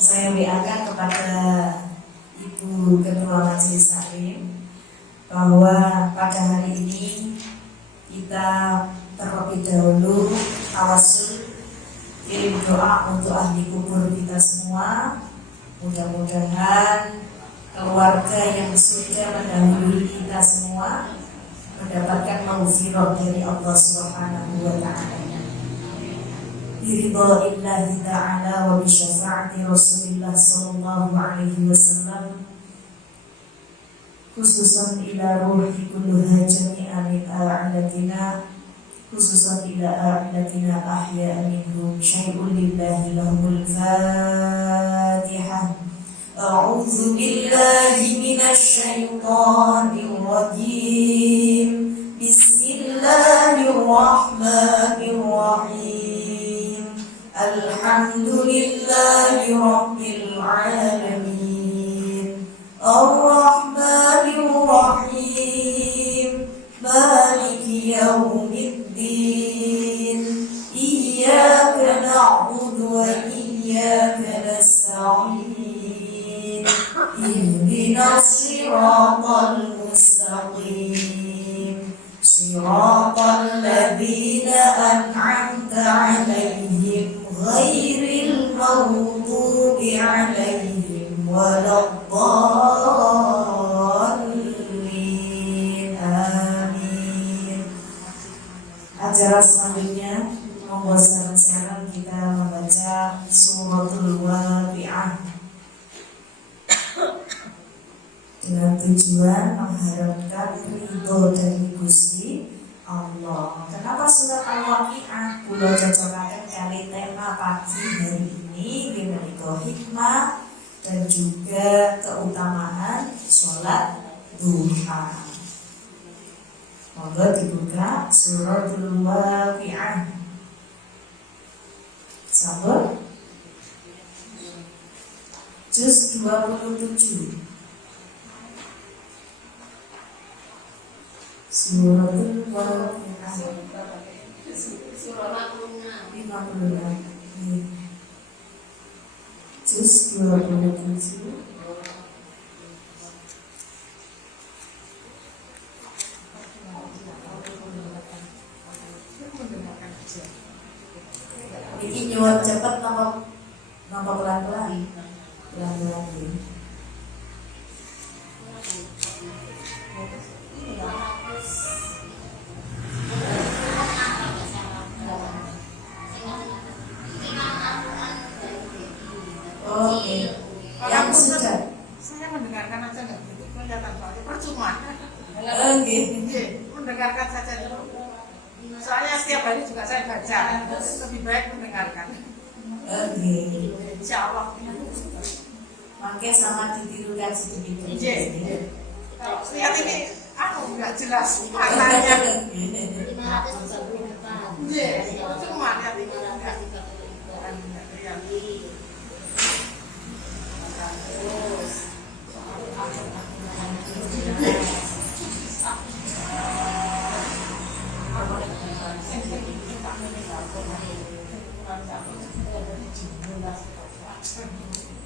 Saya WA-kan kepada Ibu Ketua Majelis Taklim bahwa pada hari ini kita terlebih dahulu tawasul kirim doa untuk ahli kubur kita semua. Mudah-mudahan keluarga yang sudah mendahului kita semua mendapatkan maghfirah dari Allah Subhanahu wa Ta'ala. Biridha'illahi ta'ala wa bisyafa'ati Rasulillah sallallahu alaihi wasallam, khususan ila ruhi kulluha jami'an min a'latina, khususan ila a'latina ahya'a minhum syai'un lillahi lahumul Fatihah. A'udzu billahi minasy syaithanir rajim. Bismillahirrahmanirrahim. Alhamdulillahi rabbil alamin. Ar-Rahmanir Rahim. Maliki yaumiddin. Iyyaka na'budu wa iyyaka nasta'in. Ihdinas siratal mustaqim. Siratal ladzina an'amta 'alaihim ghairil maghdubi 'alaihim waladdallin. Amin. Acara selanjutnya monggo sekarang kita membaca suratul Waqiah dengan tujuan mengharapkan ridho dari Gusti Allah. Kenapa surat Al-Waqiah? Kula cocokaken kali tema pagi hari ini menika hikmah dan juga keutamaan sholat duha. Monggo dibuka suratul Waqiah. Sabar. Juz 27. Suratul Waqiah. Surah 56. Juz 27. Ini nyuwun cepet napa pelan-pelan? Pelan-pelan. Yang sudah saya mendengarkan aja nggak begitu kelihatan soalnya percuma. Mendengarkan saja dulu. Soalnya setiap hari juga saya baca, lebih baik mendengarkan. Insya Allah. Makanya sama ditirukan sedikit. Kalau lihat ini, nggak jelas maknanya. Cuma lihat ini nggak.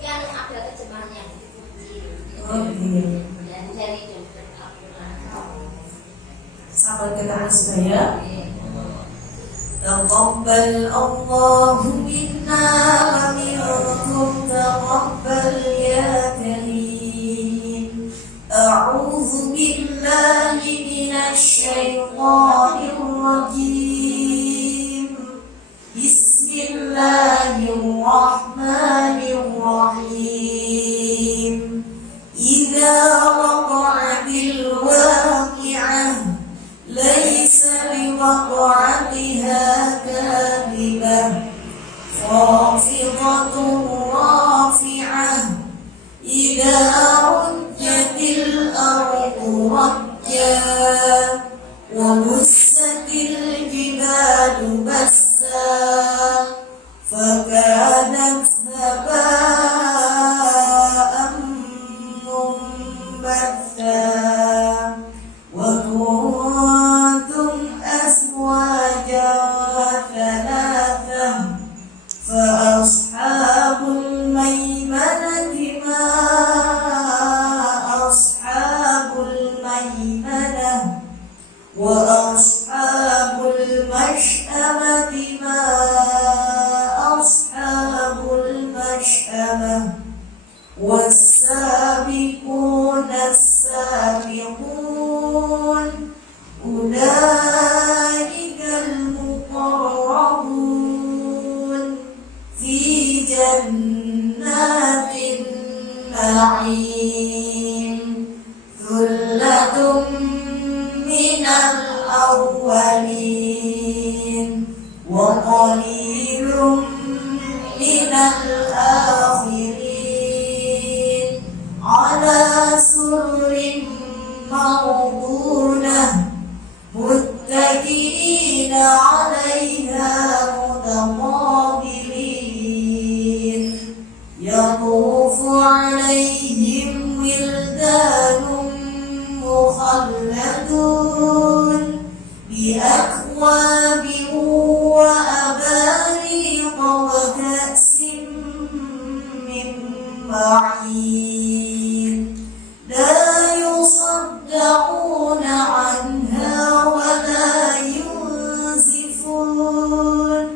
Yang ada terjemahannya. Sampai ketemu saya. Taqabbal Allahu minna wa minkum taqabbal ya karim. A'udzu billahi minasy syaithanir rajim. Bismillahirrahmanirrahim. Idza waqa'atil waqi'ah laisa liwaqa'atiha kadhibah khafidatun rafi'ah idza rujjatil ardu rajja wa bussatil jibalu bassa fakanat haba'an munbatha wa kuntum aswajan وقليل من الآخرين على سرر موضونة متكئين عليها متقابلين يطوف عليهم ولدان مخلدون بأكواب وأباريق وكأس من معين لا يصدعون عنها ولا ينزفون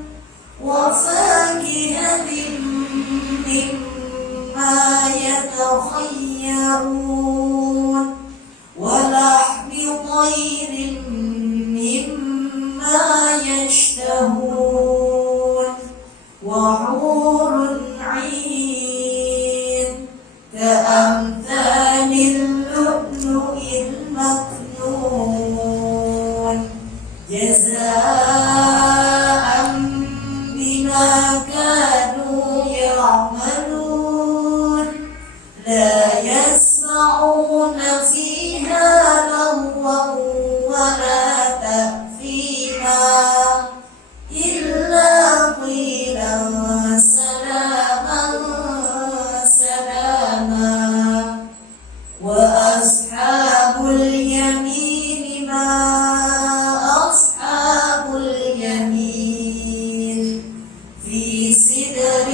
وفاكهة مما يتخيرون ولحم طير مما يشتهون وحور عين كأمثال اللؤلؤ المكنون جزاء بما كانوا يعملون لا يسمعون فيها لغوا ولا تأثيما إلا قيلا سلاما سلاما وأصحاب اليمين ما أصحاب اليمين في سدر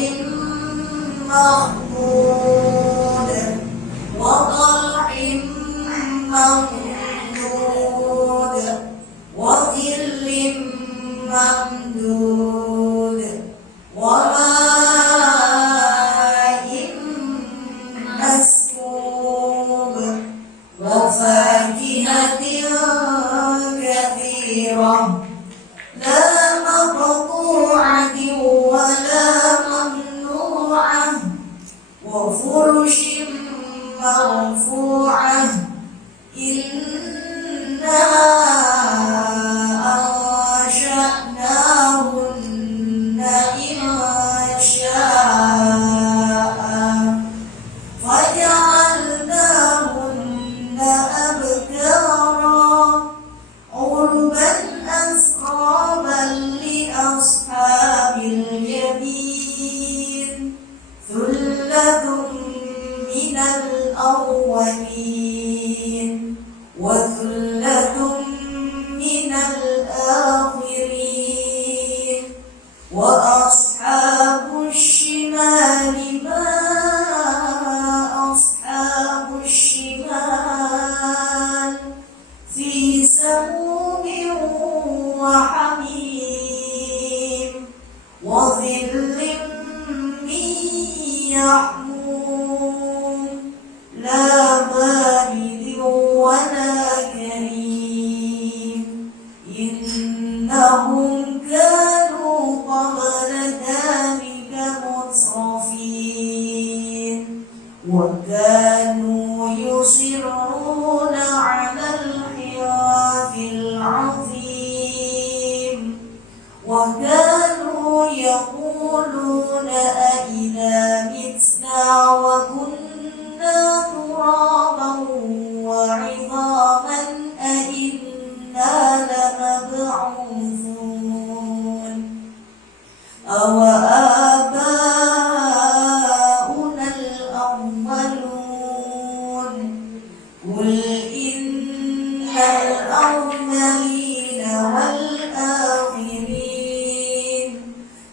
مخضود وطلح ممدود وظل ممدود وماء مسكوب وفاكهة كثيرة لا مقطوعة ولا ممنوعة وفرش مرفوعة إنا أنشأناهن إنشاء فجعلناهن أبكارا عربا أترابا لأصحاب اليمين ثلة من الأولين وثلة من الآخرين وأصحاب الشمال ما أصحاب الشمال في سموم وحميم وظل من يحموم لا بارد ولا كريم إنهم كانوا قبل ذلك مترفين وكانوا يصرون على الحنث العظيم وكانوا يقولون أئذا متنا وكنا ترابا وعظاما أئنا لمبعوثون أوآباؤنا الأولون قل إن الأولين والآخرين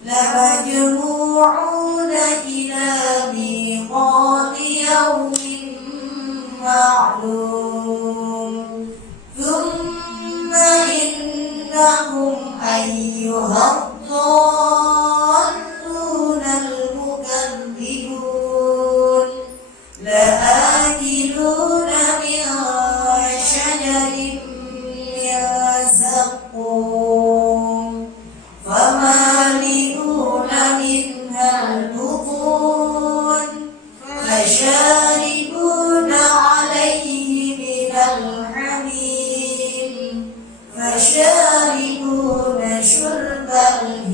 لمجموعون إلى ميقات يوم معلوم ثم إنهم أيها الضالون المكذبون لآكلون من شجر من زقوم فمالئون منها البطون فشاربون عليه من الحميم فشاربون شرب الهيم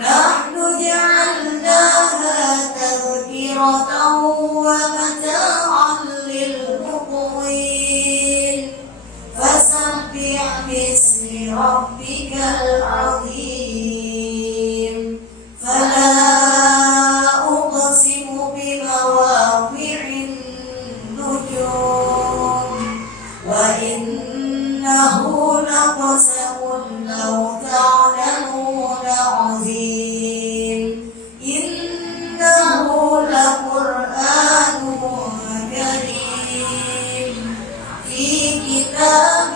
نحن جعلناها تذكرة ومتاعا للمقوين فسبح باسم ربك العظيم فلا أقسم بمواقع النجوم وإنه لقسم لو تعلمون عظيم إنه لقرآن كريم في كتاب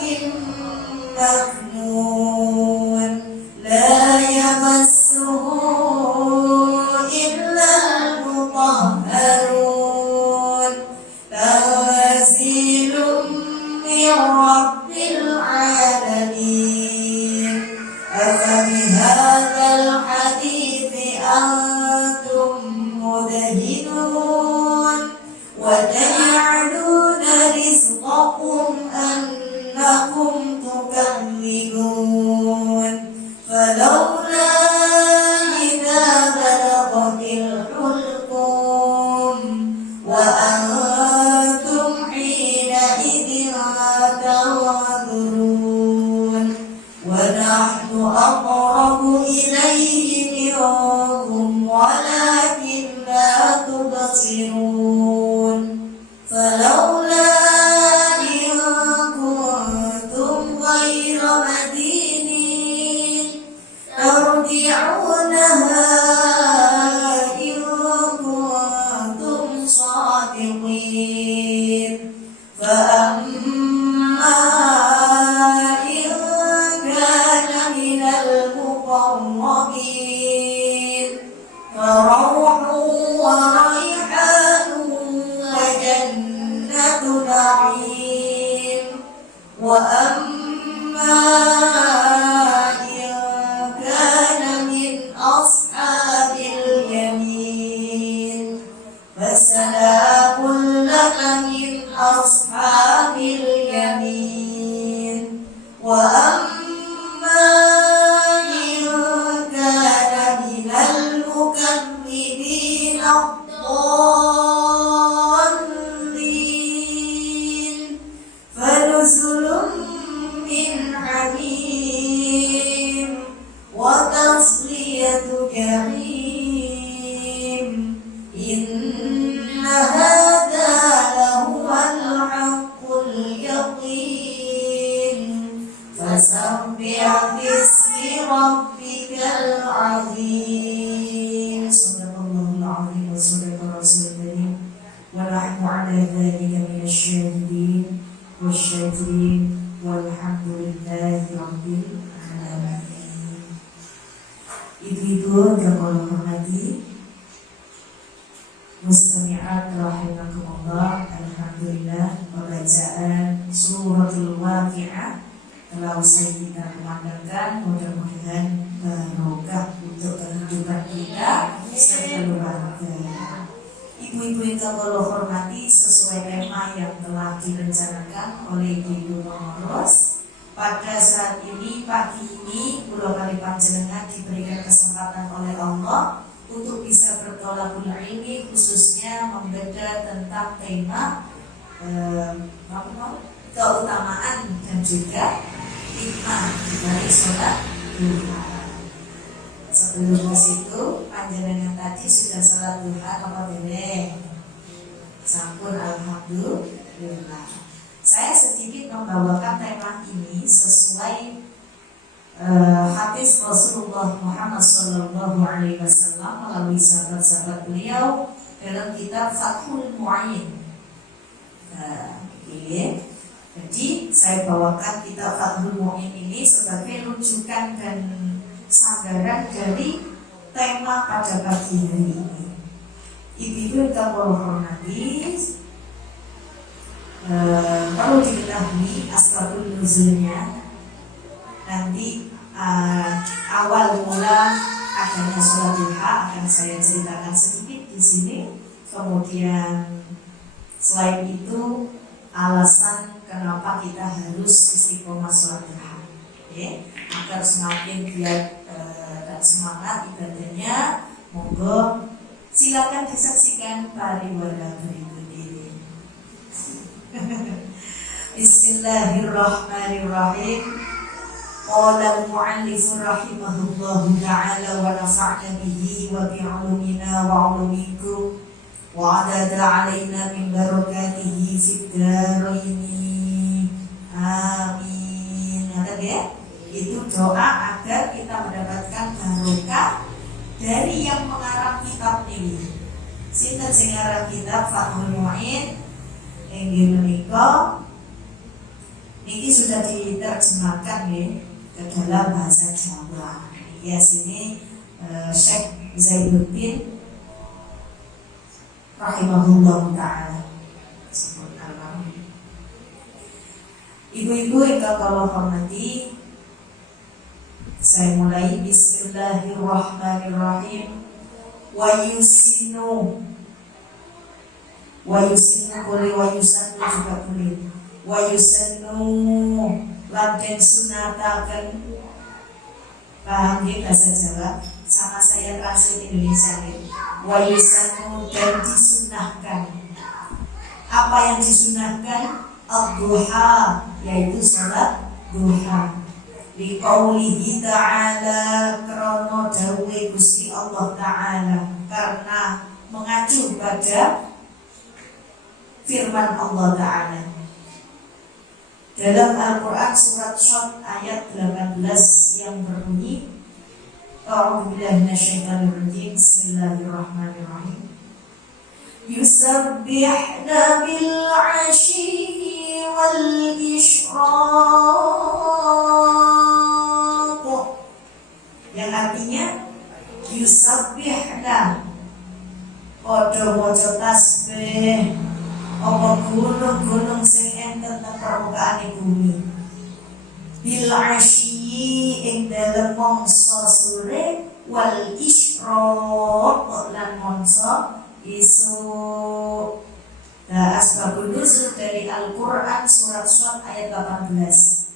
مكنون لا يمسه إلا المطهرون تنزيل من رب العالمين أفبهذا الحديث أنتم مدهنون وتجعلون رزقكم أنكم تكذبون فلولا إذا بلغت الحلقوم وأنتم حينئذ تنظرون ونحن أقرب إليه منكم ولكن لا تبصرون فلولا إن كنتم غير مدينين ترجعونها إن كنتم صادقين فأما إن كان من المقربين فروح وريحان وجنة نعيم وأما إن كان من أصحاب اليمين فسلام لك من أصحاب اليمين وأما إن كان من المكذبين الضالين فنزل من حميم وتصلية جحيم إن هذا لهو الحق اليقين فسبح باسم ربك العظيم صدق الله العظيم وصدق رسول الكريم ونحن على ذلك من الشاهدين والشاكرين والحمد لله رب العالمين. Ibu-ibu yang Allah hormati, mustami'at rahimakumullah, alhamdulillah pembacaan suratul waqi'ah telah usai kita kumandangkan. Mudah-mudahan barokah untuk kehidupan kita sekeluarga. Ibu-ibu yang Allah hormati, sesuai tema yang telah direncanakan oleh Ibu Pengurus, pada saat ini, pagi ini, kula kali panjenengan diberikan kesempatan oleh Allah untuk bisa bertolakul ilmi, khususnya membedah tentang tema keutamaan dan juga hikmah dari sholat duha. Sebelum ke situ, panjenengan tadi sudah sholat duha apa boleh? Sampun, alhamdulillah. Saya sedikit membawakan tema ini sesuai hadis Rasulullah Muhammad Sallallahu Alaihi Wasallam melalui sahabat-sahabat beliau dalam kitab Fathul Mu'in. Jadi saya bawakan kitab Fathul Mu'in ini sebagai rujukan dan sandaran dari tema pada pagi hari ini. Ibu-ibu yang hormati, perlu diketahui asbabun nuzulnya. Nanti awal mula adanya sholat duha akan saya ceritakan sedikit di sini. Kemudian selain itu alasan kenapa kita harus istiqomah sholat duha, agar semakin giat semangat ibadahnya. Monggo silakan disaksikan pariwara berikut ini. Bismillahirrahmanirrahim. Qala al-mu'allif rahimahullahu ta'ala wa nafa'na bihi wa bi'ulumina wa 'ulumikum wa 'adada 'alaina min barakatihi fid dharain. Amin. Ada ya? Itu doa agar kita mendapatkan barokah dari yang mengarang kitab ini. Sinten sing ngarang kitab Fathul Mu'in inggih menika niki sudah diterjemahkan ya ke dalam bahasa Jawa. Ya sini Syekh Zainuddin rahimahullah ta'ala. Ibu-ibu yang kalau hormati, saya mulai. Bismillahirrahmanirrahim. Wa yusinu boleh, wa yusanu juga boleh. Wa yusanu lan sunatakan. Paham ya bahasa Jawa? Sama saya translate Indonesia ya. Wa yusanu dan disunahkan. Apa yang disunahkan? Ad-duha, yaitu salat duha. Liqaulihi ta'ala, krana dawuh Gusti Allah Ta'ala, karena mengacu pada firman Allah Ta'ala dalam Al-Quran surat Shad ayat 18 yang berbunyi, A'udzubillahi minasyaitonirrajim. Bismillahirrahmanirrahim. Yusabbihna bil 'ashyi wal isyraq, yang artinya yusabbihna padha maca tasbih apa gunung-gunung sing enten nang permukaan bumi, bil 'ashyi ing dalem mangsa sore, wal isyraq lan mangsa isuk. Nah, asbabun nuzul dari Al-Quran surat Shad ayat 18.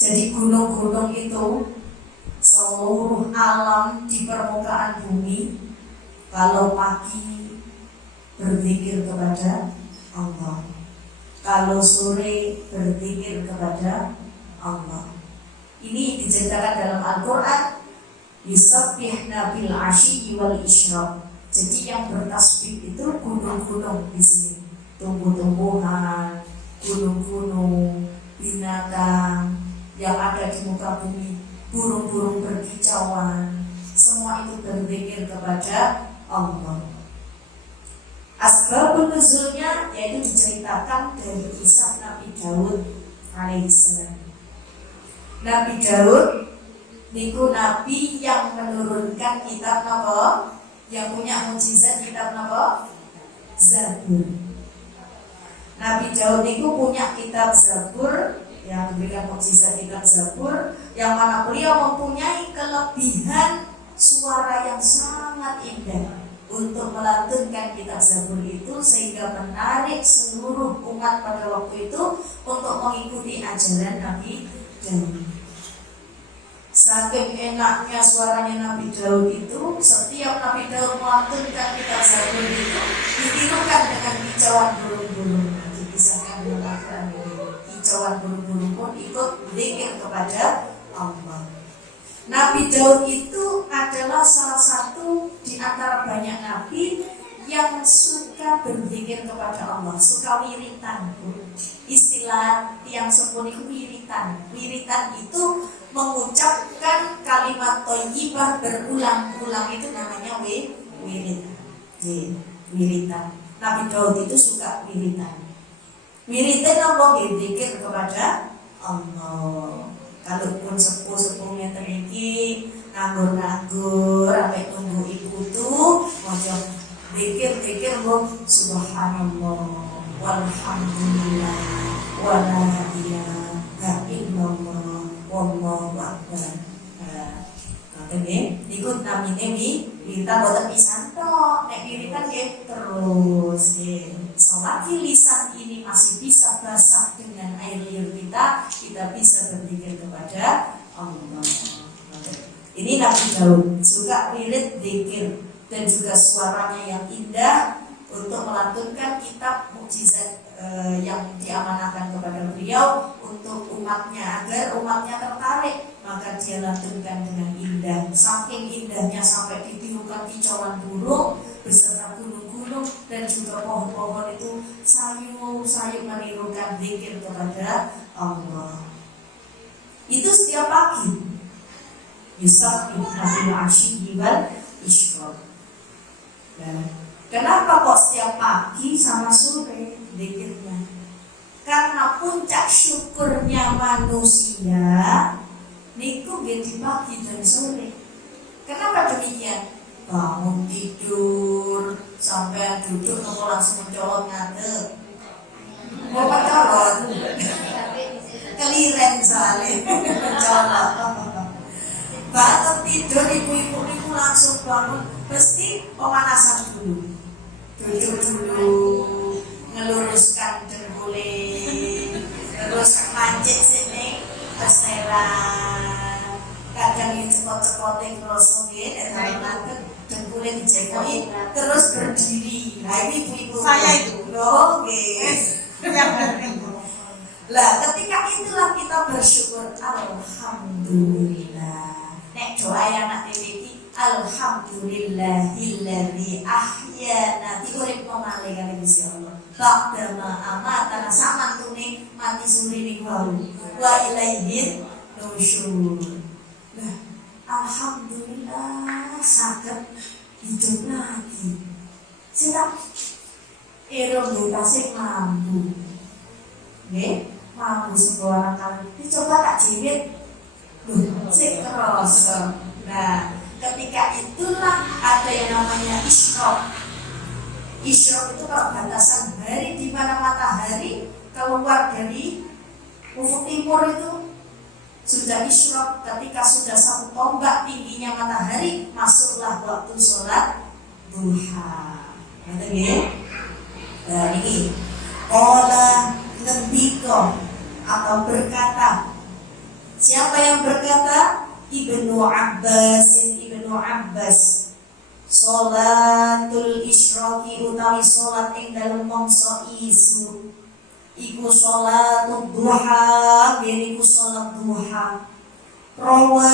Jadi gunung-gunung itu seluruh alam di permukaan bumi kalau pagi berzikir kepada Allah, kalau sore berzikir kepada Allah. Ini diceritakan dalam Al-Quran. Yusabbihna bil 'ashyi wal isyraq. Jadi yang bertasbih itu gunung-gunung di sini, tumbuh-tumbuhan, gunung-gunung, binatang yang ada di muka bumi, burung-burung berkicauan, semua itu berzikir kepada Allah. Asbabun nuzulnya yaitu diceritakan dari kisah Nabi Daud alaihissalam. Nabi Daud niku nabi yang menurunkan kitab apa? Yang punya mukjizat kitab apa? Zabur. Nabi Daud niku punya kitab Zabur yang diberikan mukjizat kitab Zabur, yang mana beliau mempunyai kelebihan suara yang sangat indah untuk melantunkan kitab Zabur itu, sehingga menarik seluruh umat pada waktu itu untuk mengikuti ajaran Nabi Daud. Saking enaknya suaranya Nabi Daud itu, setiap Nabi Daud melantunkan kitab Zabur itu ditirukan dengan kicauan burung-burung. Dikisahkan dalam Al-Quran ini, kicauan burung-burung pun ikut berzikir kepada Allah. Nabi Daud itu adalah salah satu di antara banyak nabi yang suka berzikir kepada Allah, suka wiritan. Istilah yang sepuh itu wiritan. Wiritan itu mengucapkan kalimat thayyibah berulang-ulang, itu namanya wirid. Wiritan. Nabi Daud itu suka wiritan. Wiritan apa? Berzikir kepada Allah. Kalaupun sepuh-sepuhnya teriki nganggur-nganggur sampai tunggu ibu tuh macam pikir-pikir subhanallah walhamdulillah wala ilaha illallah wallahu akbar. Ngene niku namine wiritan boten pisan tok, nek wiritan nggih terus nggih. Selagi lisan ini masih bisa basah dengan air liur kita bisa berzikir kepada Allah. Ini Nabi Daud suka wirid zikir dan juga suaranya yang indah untuk melantunkan kitab mukjizat yang diamanahkan kepada beliau untuk umatnya, agar umatnya tertarik, maka dia lantunkan dengan indah. Saking indahnya sampai ditirukan kicauan burung beserta gunung-gunung dan juga pohon-pohon itu sayup-sayup menirukan zikir kepada Allah. Itu setiap pagi. Yusabbihu bil ashyi wal isyraq. Kenapa kok setiap pagi sama sore zikirnya? Karena puncak syukurnya manusia niku nggih di pagi dan sore. Kenapa demikian? Bangun tidur sampai duduk nopo langsung mencolot ngadeg. Mau mencolot? Keliren soalnya mencolot. Bangun tidur ibu-ibu niku langsung bangun, mesti pemanasan dulu. Duduk dulu, ngeluruskan dengkule, terus mancing sini, berselan. Kadang yang cepot-cepotin krosong ya, dan dengkule dijekoi, terus berdiri. Nah ini ibu-ibu Saya itu. loh, guys. Yang penting. Lah ketika itulah kita bersyukur, alhamdulillah. Nek doa anak ini alhamdulillahilladzi ahyana diurip pemale kali Gusti Allah. Ba'dama amatana saman tune mati suri niku wa ilaihi nusyur. Nah, alhamdulillah saged hidup lagi. Siap erong tasik mampu. Nggih, mampu sebuah kali. Dicoba tak jiwit. Sik terus. Nah, ketika itulah ada yang namanya isyraq. Isyraq itu kalau batasan hari di mana matahari keluar dari ufuk timur itu sudah isyraq. Ketika sudah satu tombak tingginya matahari, masuklah waktu sholat duha. Ngerti nggih? Nah, ini olah ngendika atau berkata. Siapa yang berkata? Ibnu Abbas. Sholatul isyraqi utawi sholat ing dalem mangsa isu iku sholatul duha, iku sholat duha. Rawa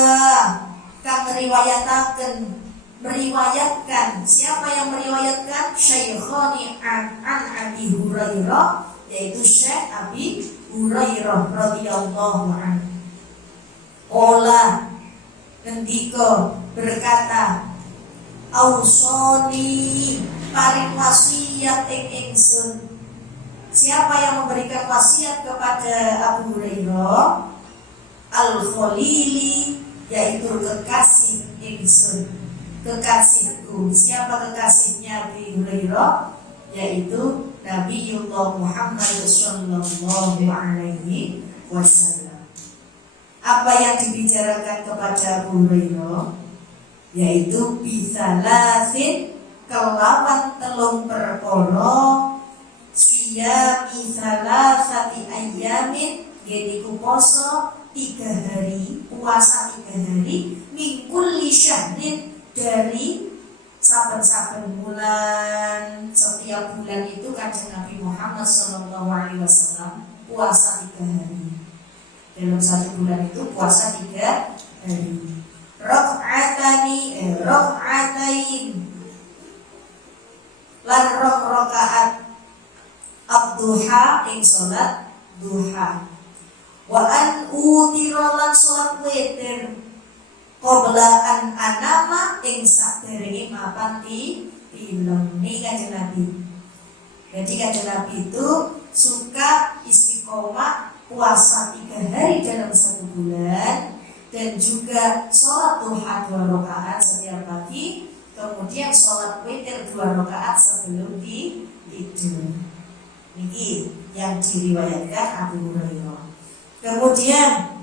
kang meriwayatkan. Siapa yang meriwayatkan? Syaikhani an Abi Hurairah, yaitu Syekh Abi Hurairah radhiyallahu anhu. Ola ngendika berkata, ausoni paring wasiat ing ingsun. Siapa yang memberikan wasiat kepada Abu Hurairah? Al-Khalili, yaitu kekasih ingsun, kekasihku. Siapa kekasihnya Abu Hurairah? Yaitu Nabiullah Muhammad sallallahu alaihi wasallam. Apa yang dibicarakan kepada Abu Hurairah? Yaitu bisalasin kelawan telung perkara siyami salasati ayyamin, yaitu poso 3 hari, puasa 3 hari, min kulli syahrin, dari saben-saben bulan. Setiap bulan itu Kanjeng Nabi Muhammad SAW puasa 3 hari. Dalam 1 bulan itu puasa 3 hari. Rok'atain lan rakaat ad-duha ing salat duha. Wa an utira lan salat witir qabla an anama ing saderenge mapan di film. Ini Kanjeng Nabi. Jadi Kanjeng Nabi itu suka istiqomah puasa 3 hari dalam 1 bulan, dan juga sholat duha 2 rakaat setiap pagi, kemudian sholat witir 2 rakaat sebelum tidur. Ini yang diriwayatkan Abu Hurairah. Kemudian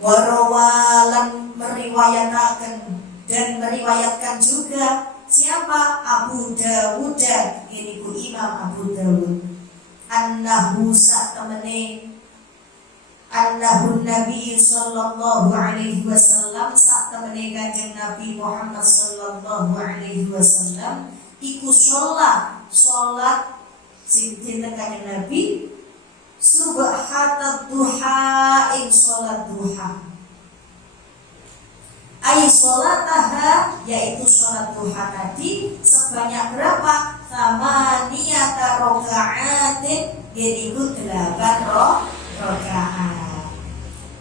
warawalan meriwayatkan juga siapa? Abu Dawud, ini Imam Abu Dawud. Annahu sak temene annahun Nabi sallallahu alaihi wasallam sak temene Kanjeng Nabi Muhammad sallallahu alaihi wasallam iku sholat sing dinten Kanjeng Nabi subhanat duha ing sholat duha. Ai sholataha yaitu sholat duha tadi sebanyak berapa? Thamaniyata raka'atin yaitu 8 rakaat.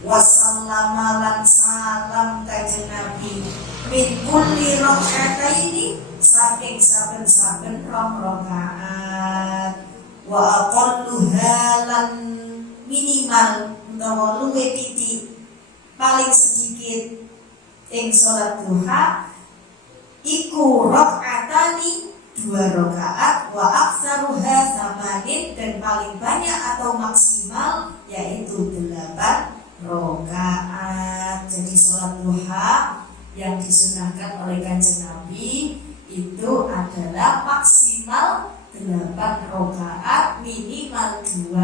Wasallama lan salam Kanjeng Nabi min kulli raka'ataini saking saben-saben rakaat. Wa aqalluha lan minimal utawa luwih titik paling sedikit ing sholat duha iku rakaatani 2 rakaat wa aktsaruha 8 dan paling banyak atau maksimal yaitu 8 rakaat. Jadi sholat duha yang disunahkan oleh Kanjeng Nabi itu adalah maksimal 8 rakaat, minimal 2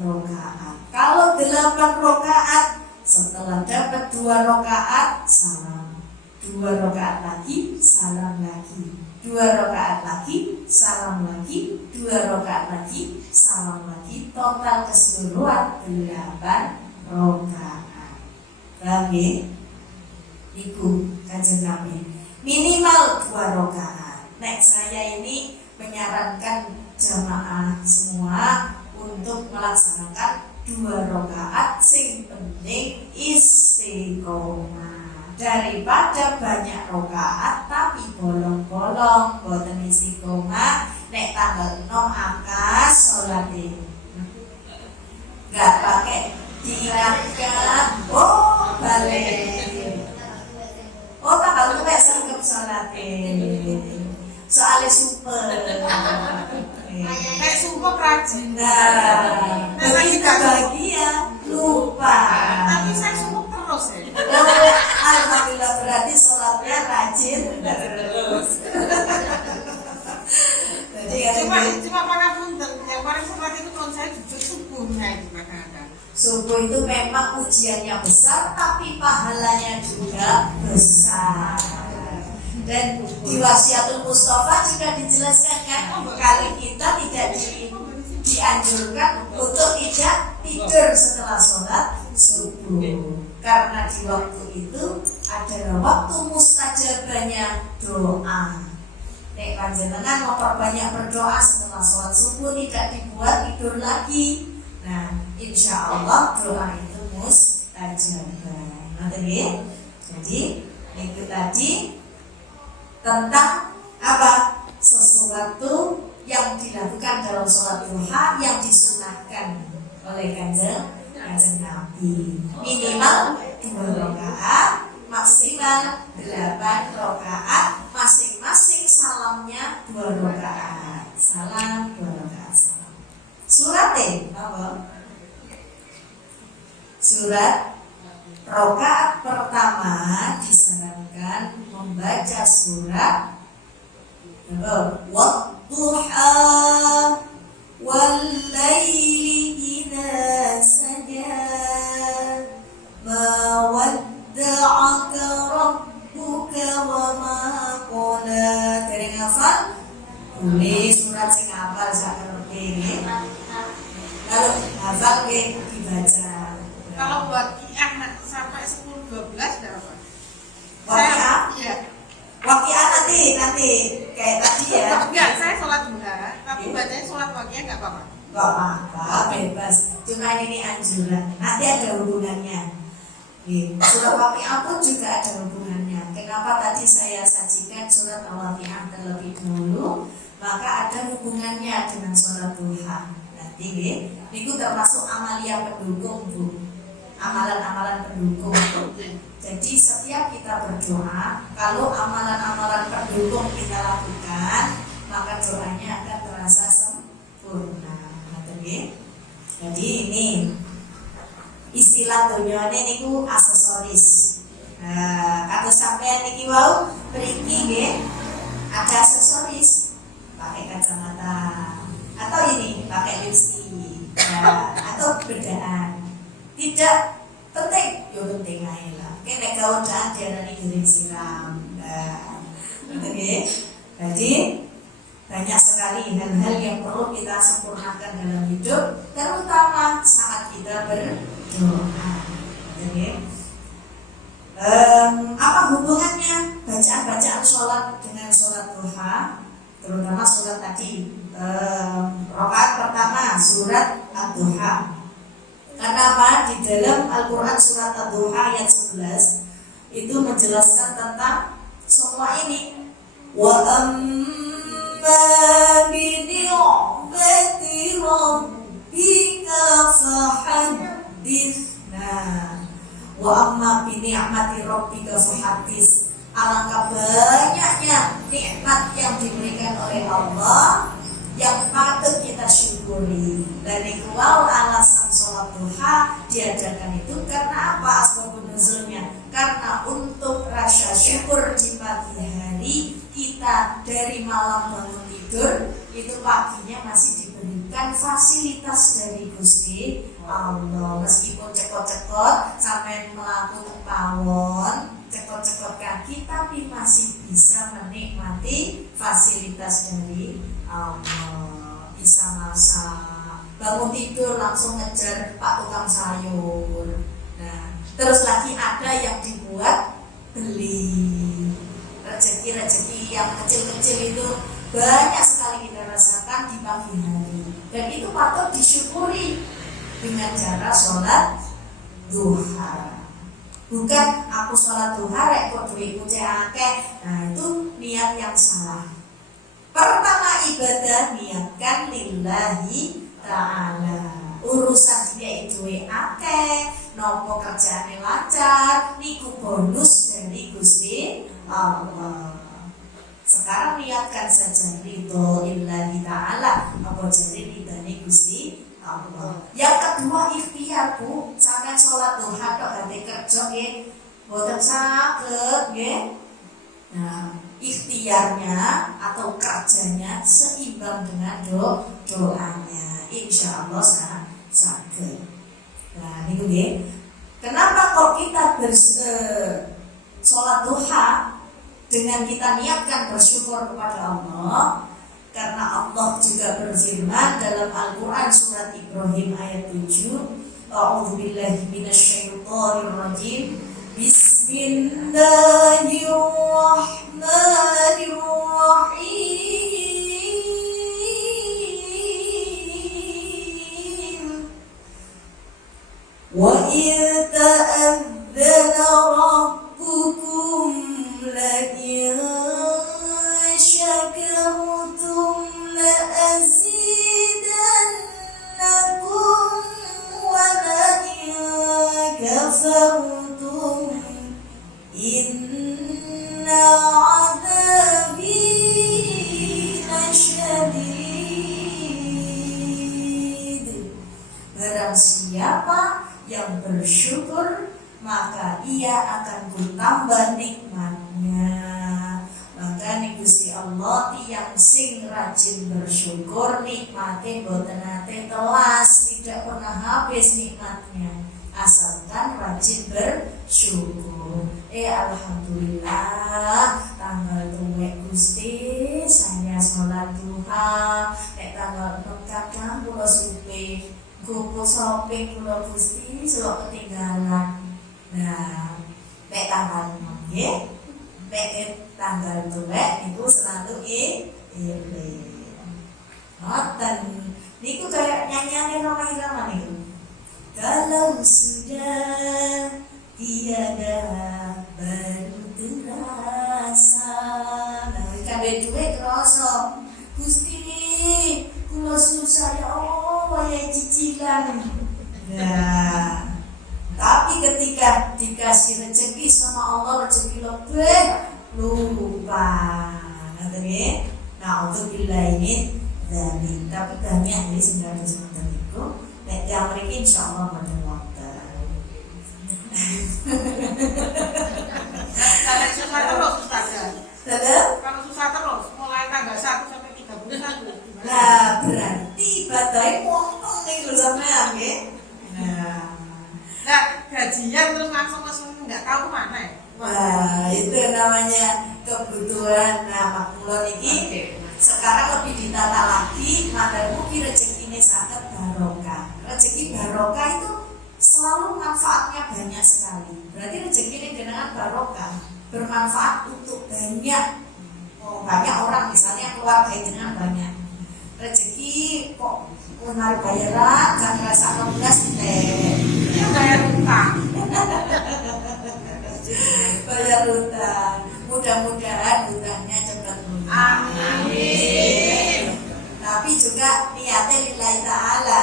rakaat. Kalau 8 rakaat setelah dapat 2 rakaat salam, 2 rakaat lagi salam lagi, 2 rakaat lagi salam lagi, 2 rakaat lagi salam lagi, total keseluruhan 8 rakaat. Paham ya? Iku Kanjeng Nabi minimal 2 rakaat. Nek saya ini menyarankan jamaah semua untuk melaksanakan 2 rakaat, sing penting istiqomah daripada banyak rakaat tapi bolong-bolong boten istiqomah. Nek tanggal 6 akas sholate nggak pakai diingatkan, balik tanggal 2 sanggup sholate soalnya super Kayak sumpah rajin. Nah, begitu bahagia lupa. Tapi saya sumpah terus ya. Alhamdulillah berarti sholatnya rajin terus. Jadi cuma pada punten yang paling sholat itu kalau saya jujur subuhnya itu kadang-kadang. Subuh itu memang ujiannya besar tapi pahalanya juga besar. Dan di Wasiatul Mustafa juga dijelaskan kan, kalau kita tidak dianjurkan untuk tidak tidur setelah sholat subuh, karena di waktu itu adalah waktu mustajabahnya doa. Nek panjenengan memperbanyak berdoa setelah sholat subuh, tidak dibuat tidur lagi. Nah, insya Allah doa itu mustajabah. Nanti, jadi itu tadi tentang apa? Sesuatu yang dilakukan dalam sholat duha yang disunahkan oleh Kanjeng Nabi. Minimal 2 rakaat, maksimal 8 rakaat, masing-masing salamnya 2 rakaat. Salam 2 rakaat salam. Suratnya apa? Surat rakaat pertama disarankan membaca surat Wadduha Wallaili idha saja Ma wadda'aka rabbuka wa ma qala. Dari ngafal boleh surat sing hafal sak ngerti. Kalau hafal dibaca. Kalau buat anak sampai 10-12 berapa? Waqi'ah? Iya. Waqi'ah nanti kayak tadi ya. Enggak, saya sholat duha, tapi bacanya sholat waqi'ah enggak apa-apa. Gak apa-apa, bebas. Cuma ini anjuran. Nanti ada hubungannya. Surat Waqi'ah pun juga ada hubungannya. Kenapa tadi saya sajikan surat Al-Waqi'ah terlebih dahulu? Maka ada hubungannya dengan sholat duha. Nanti itu termasuk amalia pendukung, Bu. Amalan-amalan pendukung. Jadi setiap kita berdoa, kalau amalan-amalan pendukung kita lakukan, maka doanya akan terasa sempurna. Jadi ini istilah dunyane niku aksesoris. Kata sampean niki wau mriki nggih ada aksesoris, pakai kacamata atau ini pakai lipstick atau bedaan. tidak penting, yo penting ae lah. Nek kawadan diarani giring siram. Nah, oke. Jadi banyak sekali hal-hal yang perlu kita sempurnakan dalam hidup, terutama saat kita berdoa. Oke. Apa hubungannya bacaan-bacaan sholat dengan sholat duha, terutama sholat tadi rakaat pertama surat ad-duha? Karena apa? Di dalam Al-Quran surat ad-duha ayat 11 itu menjelaskan tentang semua ini. Wa amma bi ni'mati rabbika fahaddits. Wa amma bi ni'mati rabbika fahaddits. Alangkah banyaknya nikmat yang diberikan oleh Allah yang patut kita syukuri. Dan itu alasan sholat duha diadakan itu karena apa? Asbabun nuzulnya karena untuk rasa syukur di pagi hari kita dari malam bangun tidur itu paginya masih diberikan fasilitas dari Gusti Allah. Meskipun cekot-cekot sampai melakukan pawon, cekot-cekot kaki, tapi masih bisa menikmati fasilitas dari Allah. Bisa masak, bangun tidur langsung ngejar Pak tukang sayur. Nah, terus lagi ada yang dibuat beli. Rezeki-rezeki yang kecil-kecil itu banyak sekali kita rasakan di pagi hari. Dan itu patut disyukuri dengan cara sholat duha. Bukan aku sholat duha rek kok duitku akeh. Nah, itu niat yang salah. Pertama ibadah niatkan lillahi ta'ala. Urusan dia duwe akeh, nopo kerjaane lancar, niku bonus dari Gusti Allah. Sekarang niatkan saja ridho lillahi ta'ala, apa jadi ridhani Gusti Allah. Yang kedua ikhtiar Bu, sampeyan sholat duha tok ganti kerja nggih, boten saged nggih. Nah, ikhtiarnya atau kerjanya seimbang dengan doanya, insya Allah saged. Nah, ini nggih. Kenapa kok kita sholat duha dengan kita niatkan bersyukur kepada Allah? Karena Allah juga berfirman dalam Al-Quran surat Ibrahim ayat 7, A'udzubillahi minasyaitonirrajim. Bismillahirrahmanirrahim. Wa idh ta'adzana rabbukum la'in syakartum la'azidannakum wa la'in kafartum inna 'adzabi lasyadid. Barang siapa yang bersyukur maka ia akan kutambah nikmatnya. Maka nih Gusti Allah tiyang sing rajin bersyukur nikmate boten nate telas, tidak pernah habis nikmatnya asalkan rajin bersyukur. Alhamdulillah tanggal 2 Gusti saya sholat duha, tanggal 6 kadang kula supe gopo shopping kula Gusti selok ketinggalan. Nah, tanggal 6 nggih, tanggal 2 itu selalu ngoten. Niku kayak nyanyiane Roma Irama niku. Kalau sudah tiada baru terasa. Nah, kabeh duwe krasa. Gusti, kula susah ya Allah wayahe cicilan. Nah, tapi ketika dikasih rezeki sama Allah, rezeki lebih lupa. Ngoten nggih. Nauzubillah min dzalik. Tapi banyak ini sebenarnya seperti itu. Nek yang mriki insyaallah boten wonten. Kalau susah terus Ustazah. Kalau susah terus mulai tanggal 1 sampai 31. Lah berarti ibadahe potong niku sampean nggih. Nah, kebutuhan. Nah, makmulon ini sekarang lebih ditata lagi, madan mugi rezekine saged barokah. Rezeki barokah itu selalu manfaatnya banyak sekali. Berarti rezeki jenengan barokah, bermanfaat untuk banyak banyak orang, misalnya keluarga jenengan banyak. Rezeki kok menarik bayaran, gak ngerasa 16 Itu bayar utang. bayar hutang. Mudah-mudahan hutangnya cepat lunas. Amin. Tapi juga niatnya lillahi ta'ala.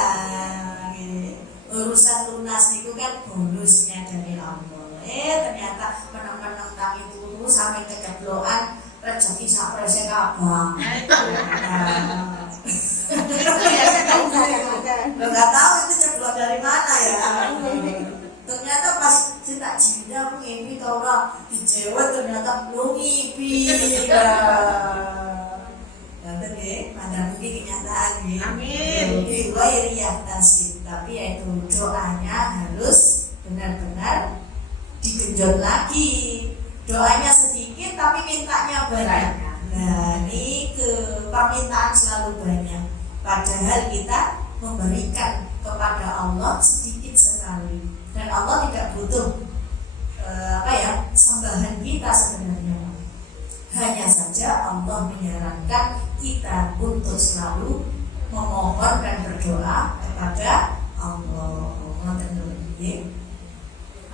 Urusan lunas itu kan bonusnya dari Allah. Ternyata menang-menang tang itu sampai kecebloan rezeki saprese kabang. Lo nggak tahu itu ceblok dari mana ya. Ternyata pas cerita cinta aku ini tau orang dijewet ternyata belum ngipi. Nanti deh, mana mungkin kenyataan nih. Amin. Jadi wairiyah nasib, tapi yaitu doanya harus benar-benar digenjot lagi. Doanya sedikit tapi mintanya banyak. Nah, ini permintaan selalu banyak. Padahal kita memberikan kepada Allah sedikit sekali. Dan Allah tidak butuh sembahan kita sebenarnya. Hanya saja Allah menyarankan kita untuk selalu memohon dan berdoa kepada Allah.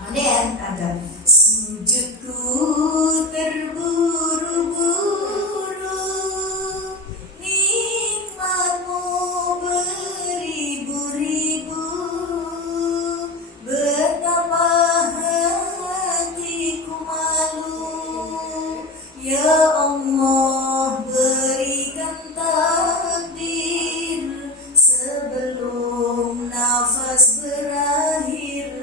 Kemudian ada sujudku terburu-buru, nikmatmu beribu-ribu, betapa hatiku malu. Ya Allah, berikan takdir sebelum nafas berakhir,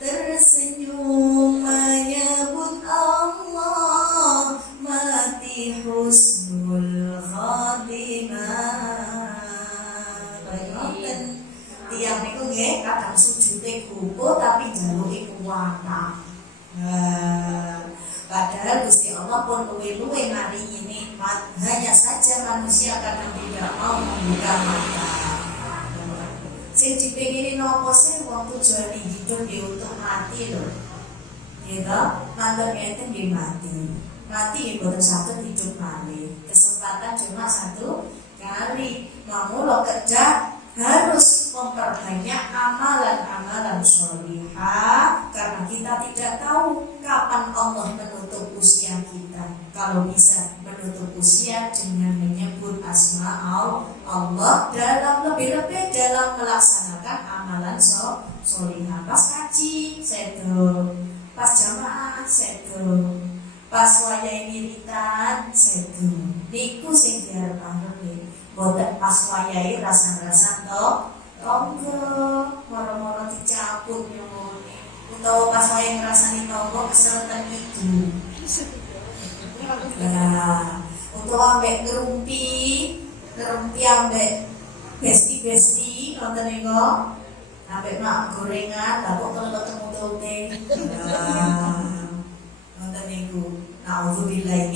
tersenyum menyebut Allah, mati husnul khatimah. Baiklah, tiang niku nggih kadang sujute kuku tapi jaluke kuwata. Padahal Gusti Allah pun luwe-luwe maringi nikmat. Hanya saja manusia kadang tidak mau membuka mata. Sing dipengini nopo sih wong tujuan hidup ya untuk mati loh. Gitu, mantan ngeten nggih mati. Mati ya boten saged hidup malih. Kesempatan cuma satu kali. Mamula kerja harus memperbanyak amalan-amalan sholihah, karena kita tidak tahu kapan Allah menutup usia kita. Kalau bisa menutup usia dengan menyebut asma Allah dalam lebih-lebih dalam melaksanakan amalan sholihah. Pas kaji sedo, pas jamaah sedo, pas wayai wiritan sedo. Niku sing diarepake. Boten pas wayai rasan-rasan tonggo, moro-moro dicabut nyone. Utawa pas wayai ngrasani tonggo keseletan itu. Nah, utawa ambek ngerumpi ambek besti-besti nonton niku. Ambek mak gorengan, lah kok ketemu tote. Nah, nonton niku. Nauzubillah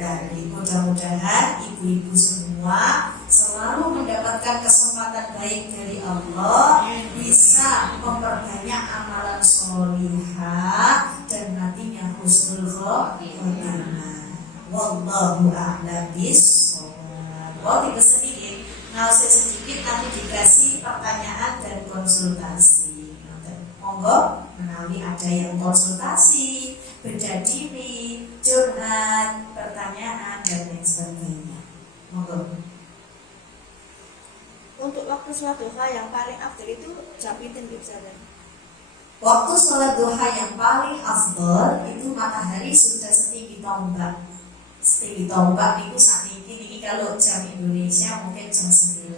dari mudah-mudahan ibu-ibu semua selalu mendapatkan kesempatan baik dari Allah, bisa memperbanyak amalan sholihah dan nantinya husnul khotimah. Wallahu a'lam bishawab. Oh, sedikit, sedikit nanti dikasih pertanyaan dan konsultasi. Monggo menawi ada yang konsultasi, beda diri, curhat, pertanyaan dan lain sebagainya. Monggo. Untuk waktu sholat duha yang paling afdal itu jam pinten bisa dan? Waktu sholat duha yang paling afdal itu matahari sudah setinggi tombak. Setinggi tombak itu saat ini kalau jam Indonesia mungkin jam 9,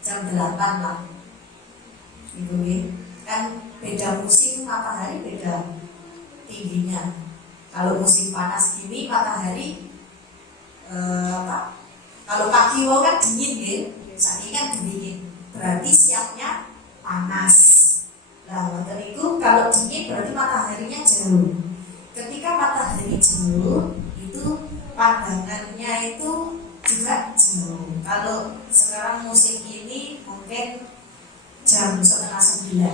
jam 8 lah. Ibu kan beda musim matahari beda tingginya. Kalau musim panas gini matahari kalau pagi kan dingin ya, saat ini kan dingin, berarti siapnya panas. Nah, waktu itu kalau dingin berarti mataharinya jauh. Ketika matahari jauh itu pandangannya itu juga jauh. Kalau sekarang musik ini mungkin jam 8:30.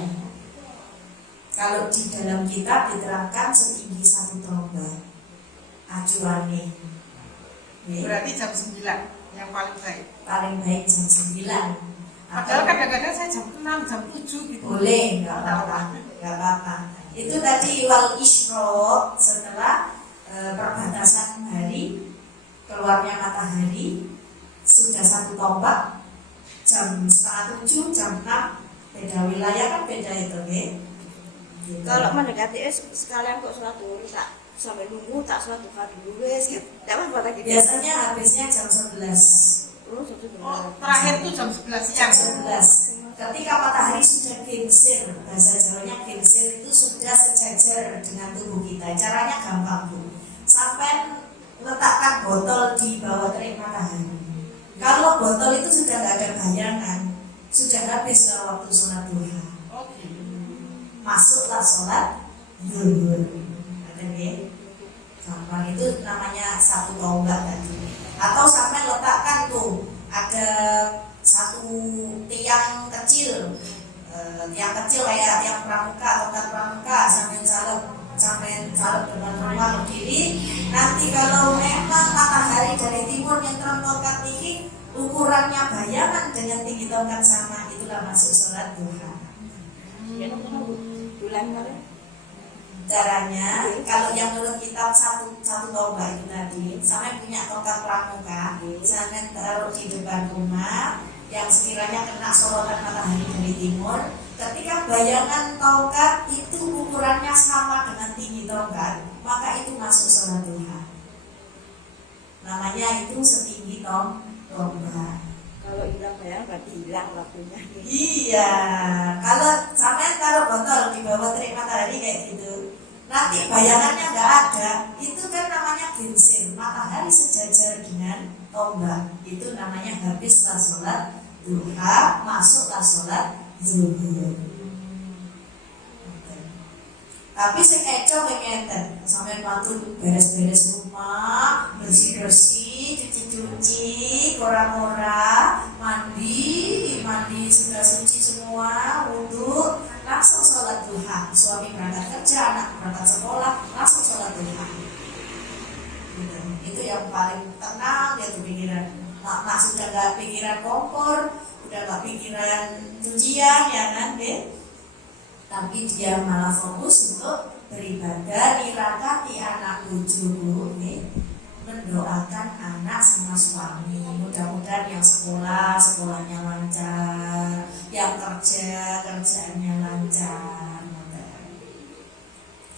Kalau di dalam kitab diterangkan setinggi 1 tombak acuannya. Berarti jam 9 yang paling baik. Paling baik jam 9. Padahal kadang-kadang saya jam 6, jam 7 gitu. Boleh, nggak apa-apa. Itu tadi wal isyraq, setelah perbatasan hari, keluarnya matahari, sudah 1 tombak, jam 6:30, jam 6, beda wilayah kan beda itu, gitu. Kalau mendekati sekalian kok sholat dulu tak sampai nunggu tak sholat duha dulu wes gitu. Tidak apa lagi. Biasanya habisnya jam 11. Oh, terakhir itu jam 11 Jam siang. 11. Ketika matahari sudah gelincir, bahasa Jawanya gelincir itu sudah sejajar dengan tubuh kita. Caranya gampang, Bu. Sampai letakkan botol di bawah terik matahari. Kalau botol itu sudah nggak ada bayangan, sudah habis waktu sholat duha. Oke. Masuklah sholat zuhur. Gampang, itu namanya 1 tombak tadi. Atau sampai letakkan tuh ada 1 tiang kecil, kayak tiang pramuka atau tongkat pramuka, sampai salep depan rumah berdiri. Nanti kalau memang matahari dari timur yang tongkat ini ukurannya bayangan dengan tinggi tongkat sama, itulah masuk sholat duha. Bulan kemarin. Caranya, kalau yang menurut kitab satu tombak itu tadi, sampai punya tongkat pramuka, sampai taruh di depan rumah, yang sekiranya kena sorotan matahari dari timur. Ketika bayangan tongkat itu ukurannya sama dengan tinggi tongkat, maka itu masuk sholat duha. Namanya itu setinggi tombak. Kalau hilang bayangan berarti hilang waktunya. Iya, kalau sampai taruh botol di bawah terik matahari kayak gitu, nanti bayangannya nggak ada, itu kan namanya gelincir. Matahari sejajar dengan tombak, itu namanya habislah sholat duha, masuklah sholat zuhur. Tapi sing eco ngeten, sampean waktu beres-beres rumah, bersih-bersih, cuci-cuci, kora-kora, mandi sudah suci semua, wudu, langsung sholat duha. Suami berangkat kerja, anak berangkat sekolah, langsung sholat duha. Gitu. Itu yang paling tenang ya tuh pikiran. Mak sudah nggak pikiran kompor, udah nggak pikiran cucian, ya kan, deh. Tapi dia malah fokus untuk beribadah, nirakati anak cucu, mendoakan anak sama suami. Mudah-mudahan yang sekolahnya lancar, yang kerjanya lancar.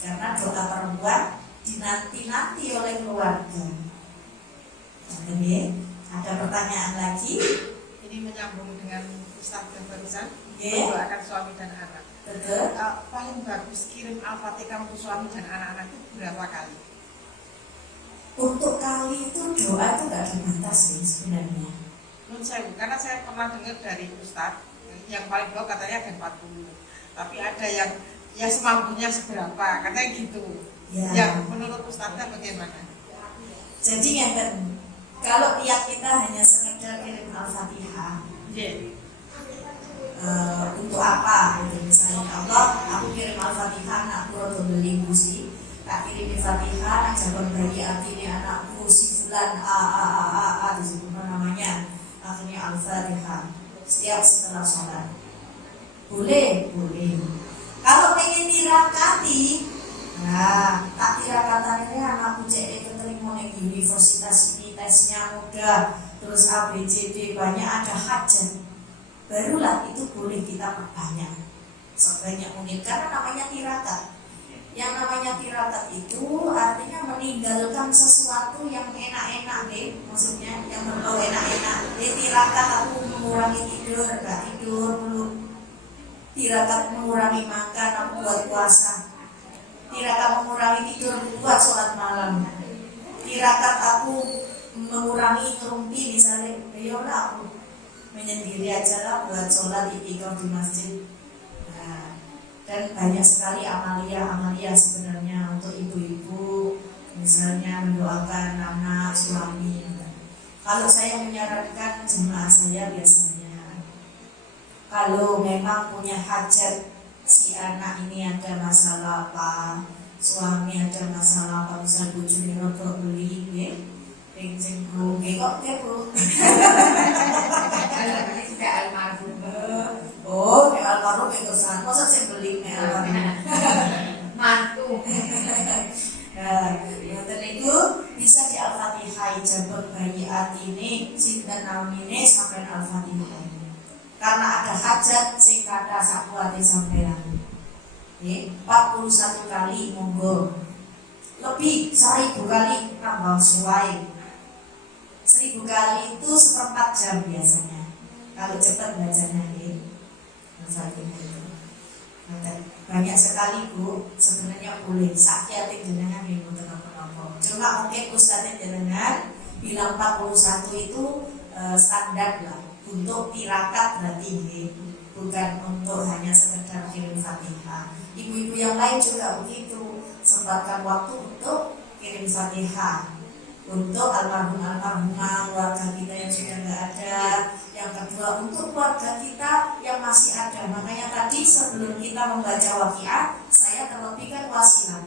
Karena doa perempuan dinanti-nanti oleh keluarga. Ada pertanyaan lagi? Ini menyambung dengan Ustaz yang barusan, Mendoakan suami dan anak. Betul. Paling bagus kirim Al-Fatihah untuk suami dan anak-anak itu berapa kali? Untuk kali itu doa itu nggak dibatas sih sebenarnya. Menurut saya, karena saya pernah dengar dari Ustaz yang paling bawah katanya ada 40, tapi ada yang semampunya seberapa, katanya gitu. Ya. Yang menurut Ustaznya bagaimana? Jadi kalau niat kita hanya sekedar kirim Al-Fatihah, untuk apa? Gitu. Misalnya Allah, aku kirim Al-Fatihah anakku rodo beli busi, tak kirim Al-Fatihah anak jaban bayi artinya anakku si fulan a disebut namanya, akhirnya Al-Fatihah setiap setelah sholat. Boleh. Kalau pengen dirakati, nah tak tirakatan ini anakku cek keterima di universitas ini, tesnya mudah, terus ABCD banyak, ada hajat, barulah itu boleh kita perbanyak sebanyak mungkin, karena namanya tirakat. Yang namanya tirakat itu artinya meninggalkan sesuatu yang enak-enak deh, maksudnya yang berbau enak-enak. Tirakat aku mengurangi tidur, gak tidur dulu. Tirakat mengurangi makan, aku buat puasa. Tirakat mengurangi tidur, buat sholat malam. Tirakat aku mengurangi ngerumpi, misalnya yola aku menyendiri aja lah buat sholat itikaf di masjid. Nah, dan banyak sekali amalia sebenarnya untuk ibu-ibu, misalnya mendoakan anak suami. Kalau saya menyarankan jemaah saya biasanya, kalau memang punya hajat, si anak ini ada masalah apa, suami ada masalah apa, misal bojone rodok beli nggih sing Bu nggih kok nggih Bu. Ini sudah almarhum. Oh, nek almarhum itu san, masa sing beli nek almarhum. Mantu. Nah, ngoten niku bisa di Al-Fatihah jabon bayi atine sinten namine sampean Al-Fatihah. Karena ada hajat sing kata sakuwate sampean. 41 kali monggo. Lebih 1000 kali tambah suai. 1000 kali itu seperempat jam biasanya. Kalau cepat bacanya Al-Fatihah itu. Banyak sekali Bu, sebenarnya boleh sakit jenengan yang apa-apa. Cuma mungkin Ustaznya jenengan bilang 41 itu standar lah untuk tirakat berarti bukan untuk hanya sekedar kirim Fatihah. Ibu-ibu yang lain juga begitu, sempatkan waktu untuk kirim Fatihah untuk almarhum-almarhumah keluarga kita yang sudah tidak ada. Yang kedua untuk keluarga kita yang masih ada. Makanya tadi sebelum kita membaca Waqiah, saya terlebihkan wasilah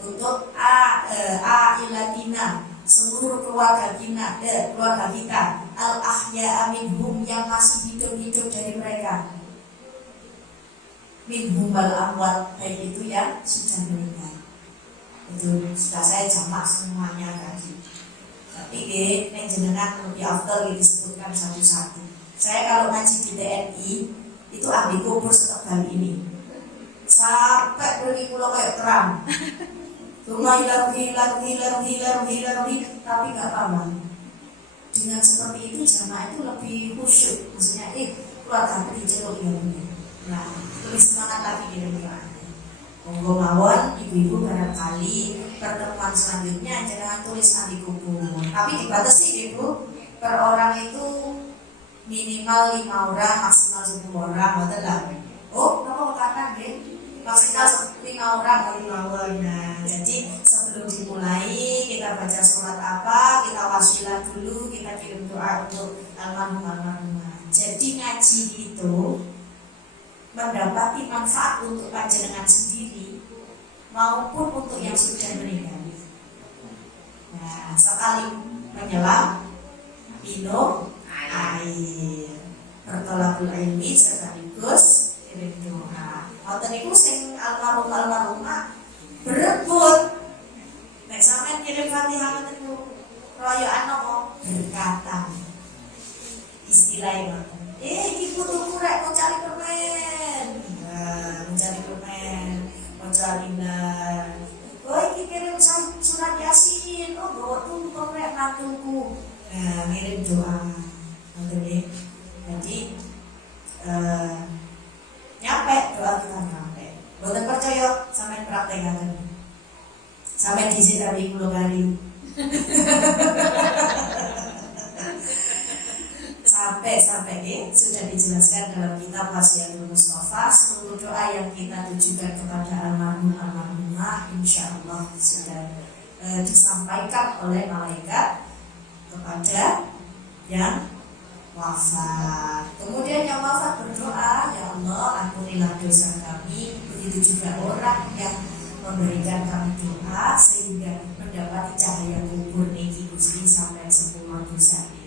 untuk ailatina, seluruh keluarga kita, al ahya minhum, yang masih hidup dari mereka, minhum wal amwat, baik itu yang sudah meninggal. Itu sudah saya jamak semuanya tadi. Tapi nek jenengan lebih afdal disebutkan satu-satu. Saya kalau ngaji di TNI itu ambil kubur setebal ini sampai beri pulau kayak terang. Cuma hilang, tapi nggak paham. Dengan seperti itu jamaah itu lebih khusyuk. Maksudnya keluarga aku dijeruk ya. Nah, lebih semangat lagi kira-kira. Monggo mawon ibu-ibu barangkali pertemuan selanjutnya jangan tulis ahli kubur. Tapi dibatasi ibu, per orang itu minimal 5 orang, maksimal 10 orang, betul lah. Oh, apa kata nggih? Maksimal 5 orang, 5 orang. Nah, jadi sebelum dimulai kita baca surat apa, kita wasilah dulu, kita kirim doa untuk almarhum-almarhumah. Jadi ngaji itu mendapati manfaat untuk panjenengan sendiri maupun untuk yang sudah meninggal. Nah, sekali menyelam minum air, bertolakul ilmi sekaligus kirim doa. Ngoten niku sing almarhumah berebut. Nek sampeyan kirim Fatihah ngoten niku royokan napa? Berkatan. Istilahnya ibu tuku rek mau cari permen. Nah, mencari permen, mau cari nar. Oh, iki kirim surat Yasin. Oh, bawa tumpeng rek mantuku. Nah, ngirim doa. Ngoten. Jadi nyampe doa kita nyampe. Boten percaya sampean praktekaken. Sampai di sini tapi 10 kali. Sampai sudah dijelaskan dalam kitab Wasiatul Mustafa, seluruh doa yang kita tujukan kepada almarhumah insyaallah sudah disampaikan oleh malaikat kepada yang wafat. Kemudian yang wafat berdoa, ya Allah ampunilah dosa kami. Begitu juga orang yang memberikan kami doa sehingga mendapati cahaya kubur niki Gusti sampai semua dosa ini,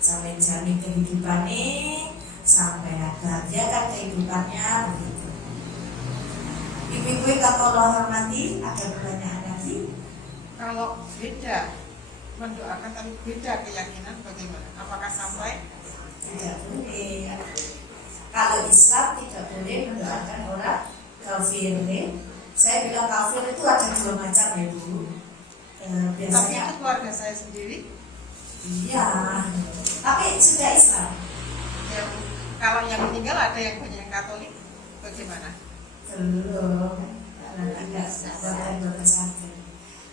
sampai jamin kehidupannya, sampai bahagiakan kehidupannya begitu. Ibu-ibu yang Allah hormati, ada pertanyaan lagi? Kalau beda mendoakan tapi beda keyakinan bagaimana? Apakah sampai? Tidak boleh. Kalau Islam tidak boleh mendoakan orang kafir. Saya bilang kafir itu ada 2 macam ya Bu. Biasanya. Tapi itu keluarga saya sendiri. Iya. Tapi sudah Islam. Yang kalau yang meninggal ada yang banyak yang Katolik, bagaimana? Belum. Karena tidak berkesatuan.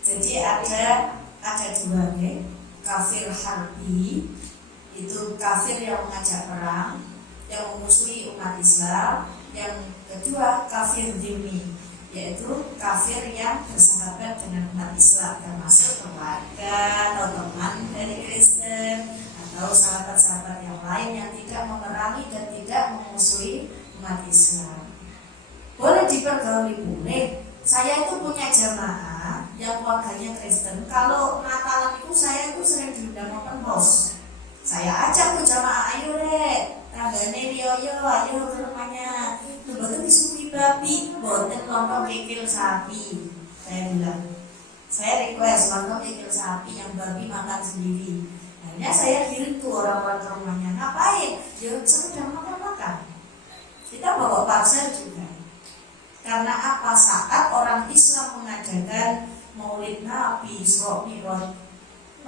Jadi ada 2 nih. Kafir harbi itu kafir yang mengajak perang, yang memusuhi umat Islam. Yang kedua kafir dhimmi, yaitu kafir yang bersahabat dengan umat Islam, termasuk keluarga, Babi boten lontong kikil sapi. Saya bilang, saya request lontong kikil sapi yang babi makan sendiri. Akhirnya saya kirim tuh orang-orang ke rumahnya. Ngapain? Ya sekedar makan-makan. Kita bawa parcel juga. Karena apa? Saat orang Islam mengadakan Maulid Nabi, Isra Mi'raj,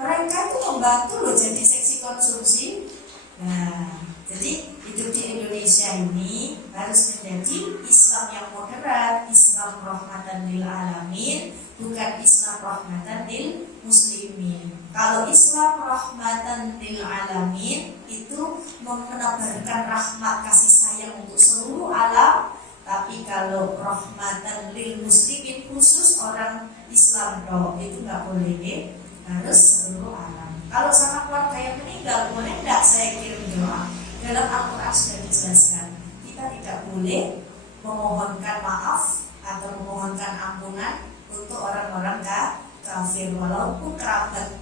mereka itu membantu loh jadi seksi konsumsi. Nah, jadi hidup di Indonesia ini harus menjadi Islam yang moderat, Islam rahmatan lil alamin, bukan Islam rahmatan lil muslimin. Kalau Islam rahmatan lil alamin itu menebarkan rahmat kasih sayang untuk seluruh alam. Tapi kalau rahmatan lil muslimin khusus orang Islam itu nggak boleh, harus seluruh alam. Kalau sama keluarga yang meninggal boleh nggak saya kirim doa? Dalam Al-Quran sudah dijelaskan, kita tidak boleh memohonkan maaf atau memohonkan ampunan untuk orang-orang kafir walaupun kerabat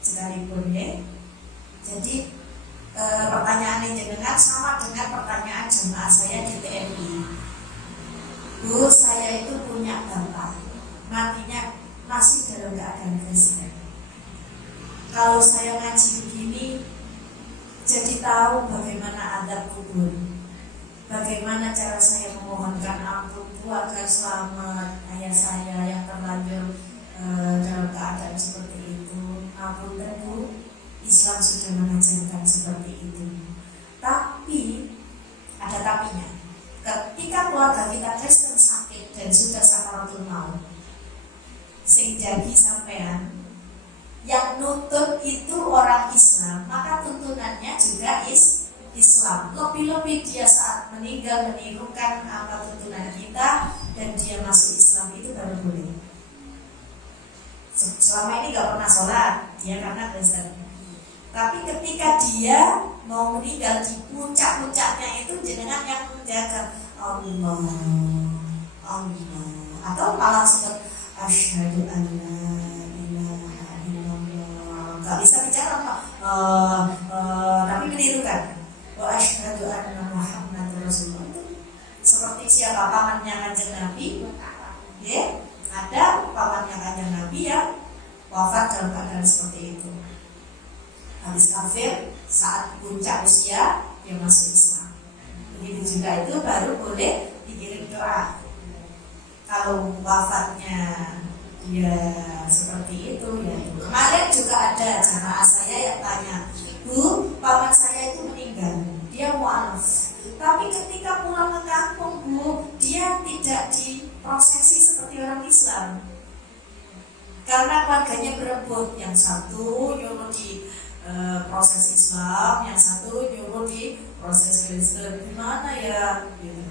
sekalipun ya. Jadi pertanyaan yang jenengan sama dengan pertanyaan jemaah saya di TNI. Bu, saya itu punya bapak, matinya masih dalam keadaan Kristen. Kalau saya ngaji begini, jadi tahu bagaimana adab kubur, bagaimana cara saya memohonkan ampun Bu agar selamat ayah saya yang terlanjur dalam keadaan seperti itu. Ampun Bu, Islam sudah mengajarkan seperti itu. Tapi ada tapinya. Ketika keluarga kita Kristen sakit dan sudah sakaratul maut, sing jadi sampean yang nuntut itu orang Islam, maka tuntunannya juga Islam. Lebih-lebih dia saat meninggal menirukan apa tuntunan kita dan dia masuk Islam, itu baru boleh. Selama ini gak pernah sholat, dia karena Kristen. Tapi ketika dia mau meninggal di puncak-puncaknya itu jenengan yang menjaga Allah, atau malah sebut asyhadu an la ilaha illallah. Gak bisa bicara tapi menirukan wa asyhadu anna Muhammadar Rasulullah. Itu seperti siapa pamannya Kanjeng Nabi, ya, ada pamannya Kanjeng Nabi yang wafat dalam keadaan seperti itu. Habis kafir, saat puncak usia dia masuk Islam. Begitu juga itu baru boleh dikirim doa. Kalau wafatnya dia seperti itu ya. Kemarin juga ada jamaah saya yang tanya, Bu, paman saya itu meninggal, dia mu'alaf. Tapi ketika pulang ke kampung Bu, dia tidak diprosesi seperti orang Islam. Karena keluarganya berebut, yang satu nyuruh di proses Islam, yang satu nyuruh di proses Kristen. Gimana ya? Gitu.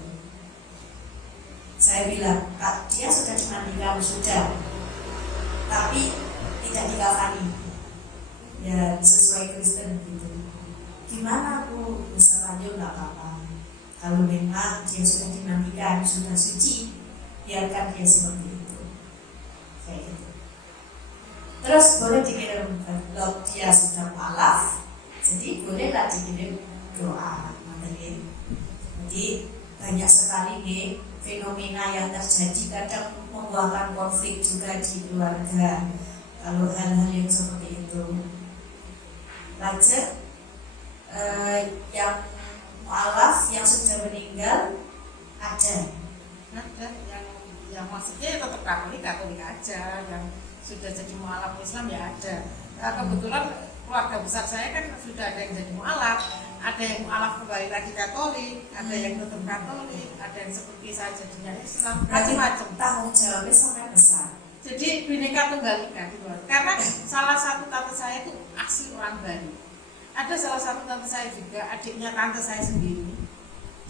Saya bilang, Kak, dia sudah dimandikan, sudah, tapi tidak dikafani, ya sesuai Kristen gitu. Gimana Bu? Bisa lanjut nggak apa-apa. Kalau memang dia sudah dimandikan, sudah suci, biarkan dia seperti itu. Kayak gitu. Terus boleh dikirim kalau dia sudah mu'alaf, jadi bolehlah dikirim doa materi. Jadi banyak sekali nih fenomena yang terjadi, kadang membuahkan konflik juga di keluarga. Kalau hal-hal yang seperti itu, lanjut yang mu'alaf yang sudah meninggal ada yang maksudnya tetap Katolik aja, yang sudah jadi mu'alaf Islam ya ada. Nah, kebetulan keluarga besar saya kan sudah ada yang jadi mu'alaf, ada yang mu'alaf kembali lagi Katolik, ada yang tetap Katolik, ada yang seperti saya jadinya Islam, macam-macam. Tanggung jawabnya sampai besar. Jadi Bhinneka Tunggal Ika gitu. Karena salah satu tante saya itu asli orang Bali. Ada salah satu tante saya juga, adiknya tante saya sendiri.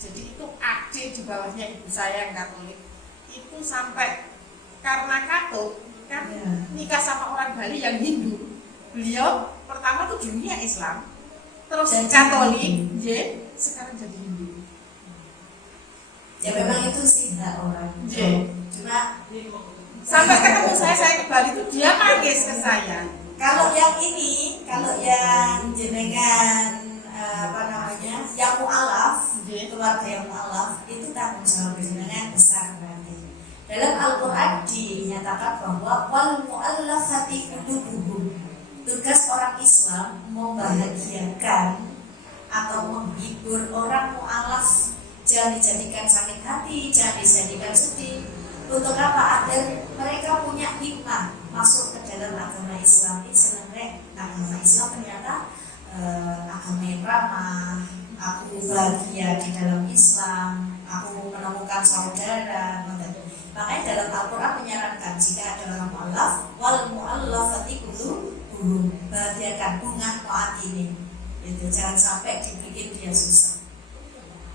Jadi itu adik di bawahnya ibu saya yang Katolik. Itu sampai karena Katolik kan nikah sama orang Bali yang Hindu. Beliau pertama tuh dulunya Islam, terus Katolik, ya, sekarang jadi Hindu. Ya memang itu sih hak orang. Cuma sampai ketemu saya ke Bali itu dia nangis ke saya. Kalau yang ini, kalau yang jenengan yang mu'alaf, keluarga yang mu'alaf, itu tanggung jawab jenengan besar. Dalam Al-Quran dinyatakan bahwa wal mu'allafati qulubuhum, tugas orang Islam membahagiakan atau menghibur orang mu'allaf. Jangan dijadikan sakit hati, jangan dijadikan sedih. Untuk apa? Agar mereka punya hikmah masuk ke dalam agama Islam. Ini sebenarnya agama Islam ternyata agama yang ramah. Aku bahagia di dalam Islam, aku menemukan saudara. Makanya dalam Al-Quran menyarankan jika ada orang mu'allaf, wal mu'allafati qulubuhum, bahagiakan bunga taat ini. Itu jangan sampai dibikin dia susah.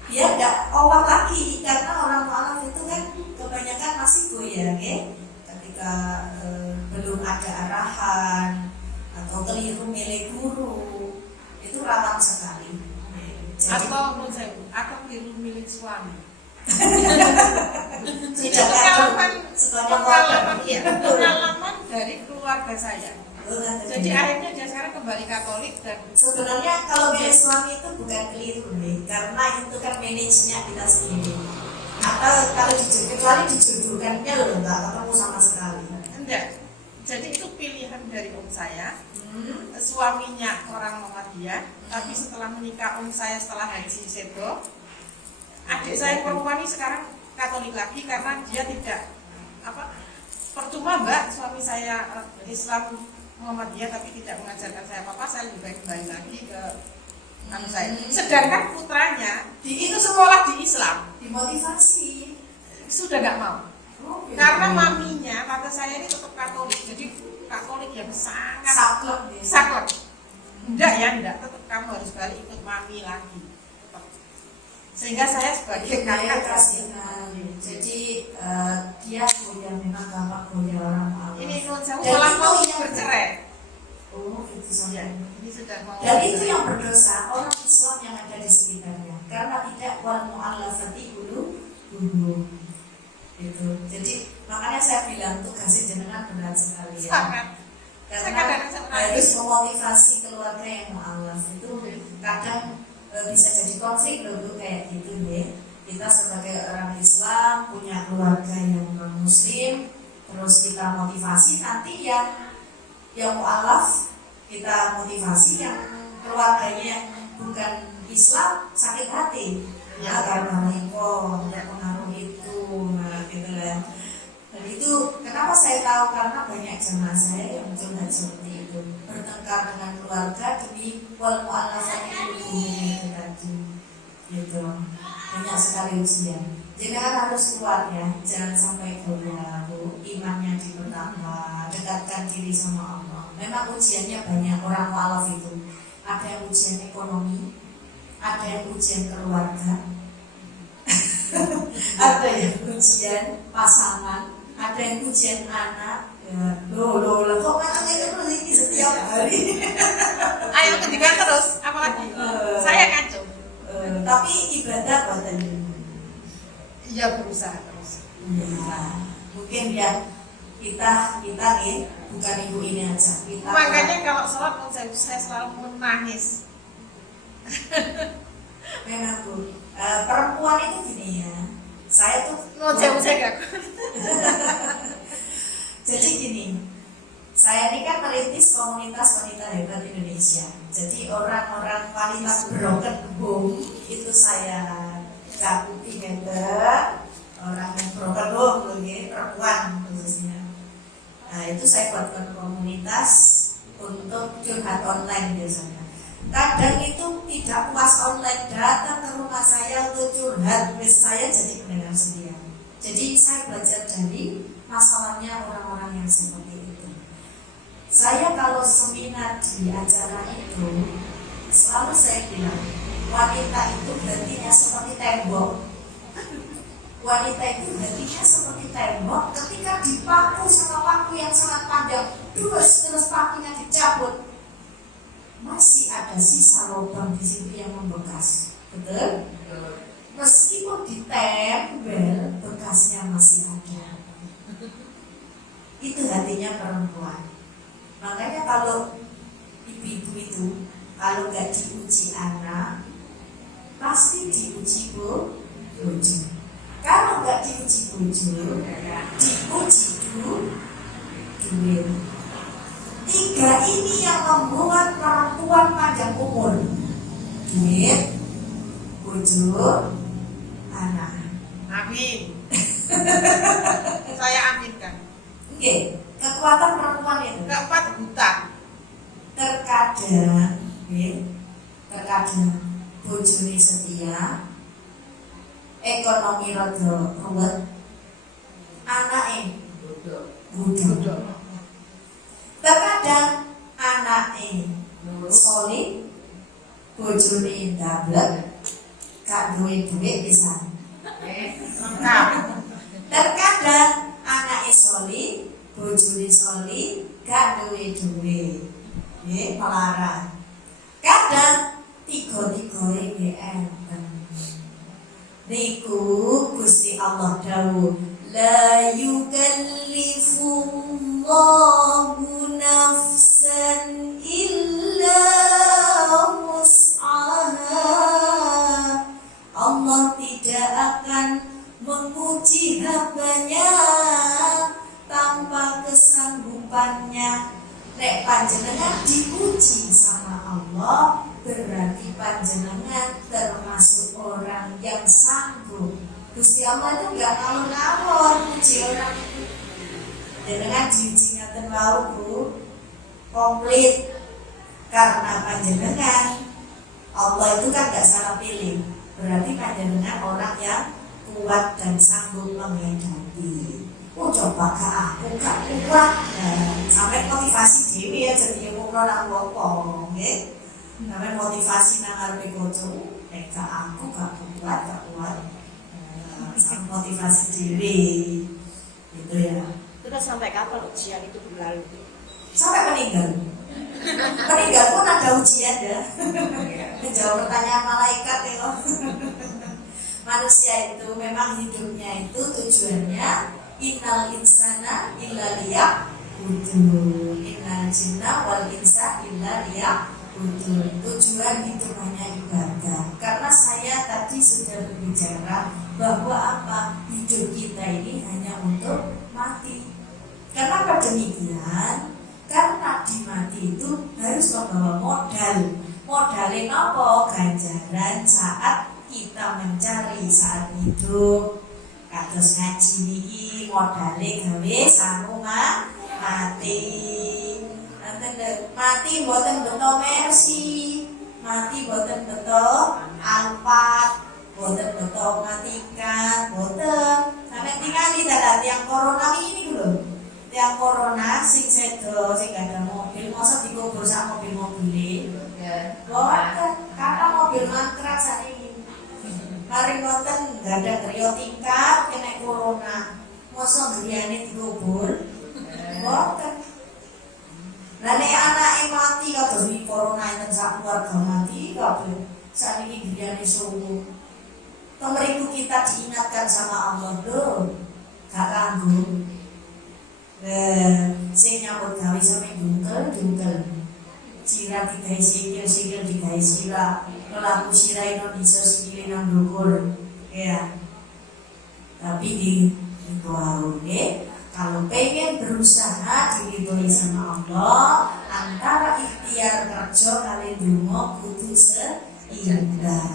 Dia nggak awal lagi, karena orang mu'allaf itu kan kebanyakan masih goyah, ketika belum ada arahan atau keliru milih guru, itu rawan sekali. Jadi, atau keliru milih suami. tidak pengalaman dari keluarga saya. Jadi akhirnya dia sekarang kembali Katolik dan sebenarnya kalau milih suami itu bukan keliru nih, karena itu kan manajenya kita sendiri. Atau kalau kecuali dijodohkannya loh, nggak ketemu sama sekali. enggak. Jadi itu pilihan dari om saya. Suaminya orang Muhammadiyah, tapi setelah menikah om saya setelah haji sedo, adik saya perempuan ini sekarang Katolik lagi karena dia tidak percuma mbak, suami saya Islam Muhammadiyah tapi tidak mengajarkan saya apa-apa, saya lebih baik kembali lagi ke saya. Sedangkan putranya itu sekolah di Islam, Dimotivasi. sudah nggak mau. Karena maminya, tante saya ini tetap Katolik, jadi Katolik yang sangat saklek. Enggak, tetap kamu harus balik ikut mami lagi. Tetap. Sehingga saya sebagai kakak kasihan. Jadi dia punya memang gampang punya orang awam. Ini saya malah mau bercerai. Oh, itu saja. Ini sudah mau. Dan itu yang berdosa orang Islam yang ada di sekitarnya, karena tidak wal mu'allafati qulubuhum. Itu. Jadi makanya saya bilang tugasnya jenengan berat sekali ya. Karena harus memotivasi keluarga yang mu'allaf itu kadang bisa jadi konflik loh kayak gitu ya. Kita sebagai orang Islam punya keluarga yang non Muslim, terus kita motivasi, nanti yang mu'allaf kita motivasi, yang keluarganya yang bukan Islam sakit hati ya karena impor, pengaruh itu, gitu lah. Dan itu kenapa saya tahu, karena banyak jemaah saya yang curhat seperti itu, bertengkar dengan keluarga demi wal mu'allafati qulubuhum itu tadi, gitu. Banyak sekali ujian. Jadi kan harus kuat ya, jangan sampai goyah, imannya dipertambah, dekatkan diri sama Allah. Memang ujiannya banyak orang mu'allaf itu. Ada yang ujian ekonomi, ada yang ujian keluarga, ada yang ujian pasangan, ada yang ujian anak. Loh, kok macamnya terus ini setiap hari. Ayo ketika terus, apalagi saya kacau. Tapi ibadah katanya. Iya, berusaha terus. Ya, mungkin ya kita nih bukan ibu ini aja. Makanya kalau sholat saya selalu menangis. Memang Bu, perempuan itu gini ya. Saya tuh jadi gini, saya ini kan merintis komunitas wanita hebat Indonesia. Jadi orang-orang wanita broken home itu saya cakupi hebat. Orang yang broken home perempuan khususnya. Nah itu saya buatkan komunitas untuk curhat online biasanya. Kadang itu tidak puas online, datang ke rumah saya untuk curhat, saya jadi pendengar setia. Jadi saya belajar dari masalahnya orang-orang yang seperti itu. Saya kalau seminar di acara itu selalu saya bilang, wanita itu berarti seperti tembok. Wanita itu berarti seperti tembok, ketika dipaku sama paku yang sangat panjang, terus pakunya dicabut, masih ada sisa lubang di situ yang membekas, betul? Meskipun ditempel, bekasnya masih ada. Itu hatinya perempuan. Makanya kalau ibu-ibu itu kalau nggak diuji anak, pasti diuji bojo. Kalau nggak diuji bojo, diuji duit. 3 ini yang membuat perempuan panjang umur. Duit, bojo, anak. Amin. Saya aminkan. Oke, kekuatan perempuan itu. Keempat, hutang. Terkadang bojone setia, ekonomi rada ruwet, anake bodoh. Terkadang anake solid, bojone ndablek, gak duwe duit pisan. Lengkap. Terkadang anake solid, bojone solid, gak duwe duit. Nggih, melarat. Kadang tiga-tigae nggih enten. Niku Gusti Allah dawuh, la yukallifullahu nafsan illa wus'aha. Allah tidak akan menguji hambanya tanpa kesanggupannya. Nek panjenengan diuji sama Allah, berarti panjenengan termasuk orang yang sanggup. Gusti Allah itu enggak ngawur-ngawur uji orang itu. Jenengan diuji ngaten wau Bu, komplit. Karena panjenengan Allah itu kan enggak salah pilih. Berarti panjenengan orang yang kuat dan sanggup menghadapi. Oh coba ke aku gak kuat, sampai motivasi dewi ya jadi ngomong nang wong, nggih. Sampai motivasi nang arepe kanca, nek aku gak kuat. Sampai motivasi dewi, gitu ya. Terus sampai kapan ujian itu berlalu? Sampai meninggal. Meninggal pun ada ujian ya. Menjawab pertanyaan malaikat ya loh. Manusia itu memang hidupnya itu tujuannya innal insana illa liya'budun, innal jinna wal insa illa liya'budun. Tujuan hidup hanya ibadah. Karena saya tadi sudah berbicara bahwa apa? Hidup kita ini hanya untuk mati. Kenapa demikian? Karena di mati itu harus membawa modal. Modalnya nopo? Ganjaran saat kita mencari saat hidup. Kados ngaji niki modale gawe sangu mati. Nanten mati mboten beto Mercy, mati mboten beto Alphard, mboten beto matikan, mboten. Sampai tingali dalah tiang corona ini lho. Tiang corona sing sedo sing gak ada mobil, mosok dikubur sak mobil-mobile. Mboten, karena mobil mantrak sakniki. Mari ngoten gak ada griya tingkat kena corona. Mosok griyane dikubur. Mboten. Lah nek anake mati kados iki corona enten sak keluarga mati kabeh. Sakniki griyane suwu. Temeriku kita diingatkan sama Allah lho. Gak kanggo. Sing nyambut gawe sampe dungkel. Sirah digawe sikil digawe sirah. Pelaku sirah Indonesia sikile nang dhuwur. Ya. Tapi di kalau pengen berusaha diridhoi sama Allah, antara ikhtiar kerja kalian donga kudu seimbang.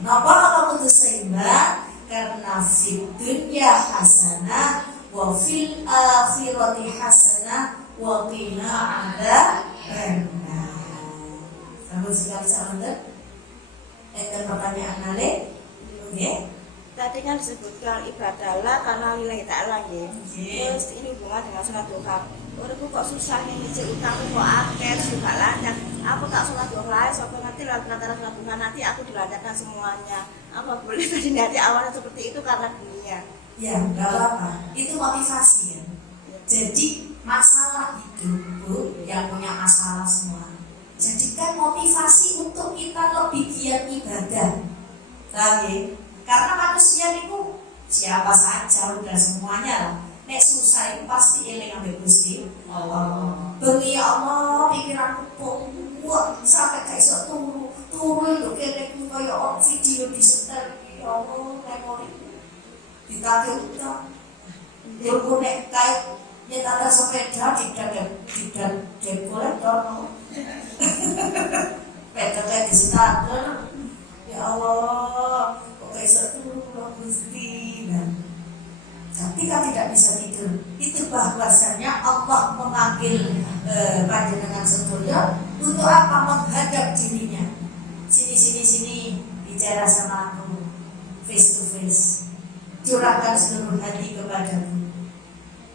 Napa kalau kudu seimbang? Karena fid dunya hasanah wa fil akhirati hasanah wa qina adzabannar. Sampun sikap samanten. Enten pertanyaan nale? Nggih. Tadi kan disebutkan ibadahlah karena lillahi ta'ala ya. Terus ini hubungan dengan sholat duha. Uripku kok susah nih nyicil utangku kok akeh juga lancar. Aku tak sholat duha, sampai nanti lewat antara sholat duha nanti aku dilancarkan semuanya. Apa boleh tadi nanti awalnya seperti itu karena dunia? Ya, nggak apa-apa. Itu motivasi ya. Jadi masalah hidup Bu, yang punya masalah semua. Jadikan motivasi untuk kita lebih giat ibadah. Lagi. Karena manusia itu siapa saja udah semuanya lah. Nek susah itu pasti eling ambek Gusti Allah. Bengi ya Allah pikiranku kuat sampai gak iso turu lho kene ku koyo video disetel ya Allah memori. ditagih utang. Ilmu nek kait nyetata sepeda tidak kolektor. Pedangnya di starter. Ya Allah, kok iso turu Gusti. Tapi kan tidak bisa tidur. Itu bahwasanya Allah memanggil panjenengan sedaya untuk apa? Menghadap dirinya. Sini bicara sama aku face to face. Curahkan seluruh hati kepadaku.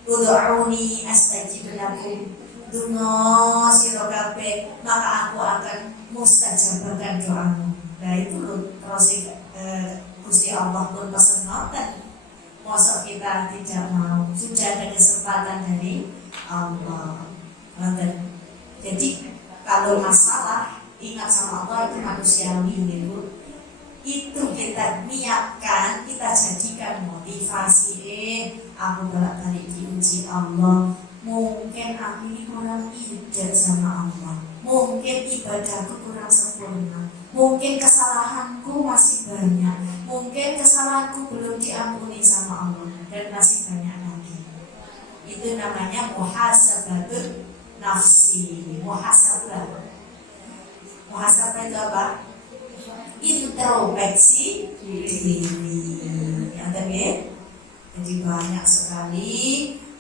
Ud'uni astajib lakum. Dungo sira kabeh, maka aku akan mustajabkan doamu. Nah itu loh terus Gusti Allah pun pesen ngoten. Masa kita tidak mau, sudah ada kesempatan dari Allah. Jadi kalau masalah ingat sama Allah itu manusiawi gitu. Itu kita niatkan, kita jadikan motivasi. Aku bolak-balik diuji Allah. Mungkin aku ini kurang ide sama Allah. Mungkin ibadahku kurang sempurna. Mungkin kesalahanku masih banyak. Mungkin kesalahanku belum diampuni sama Allah. Dan masih banyak lagi. Itu namanya muhasabatul nafsi. Muhasabah itu apa? Introspeksi diri. Jadi banyak sekali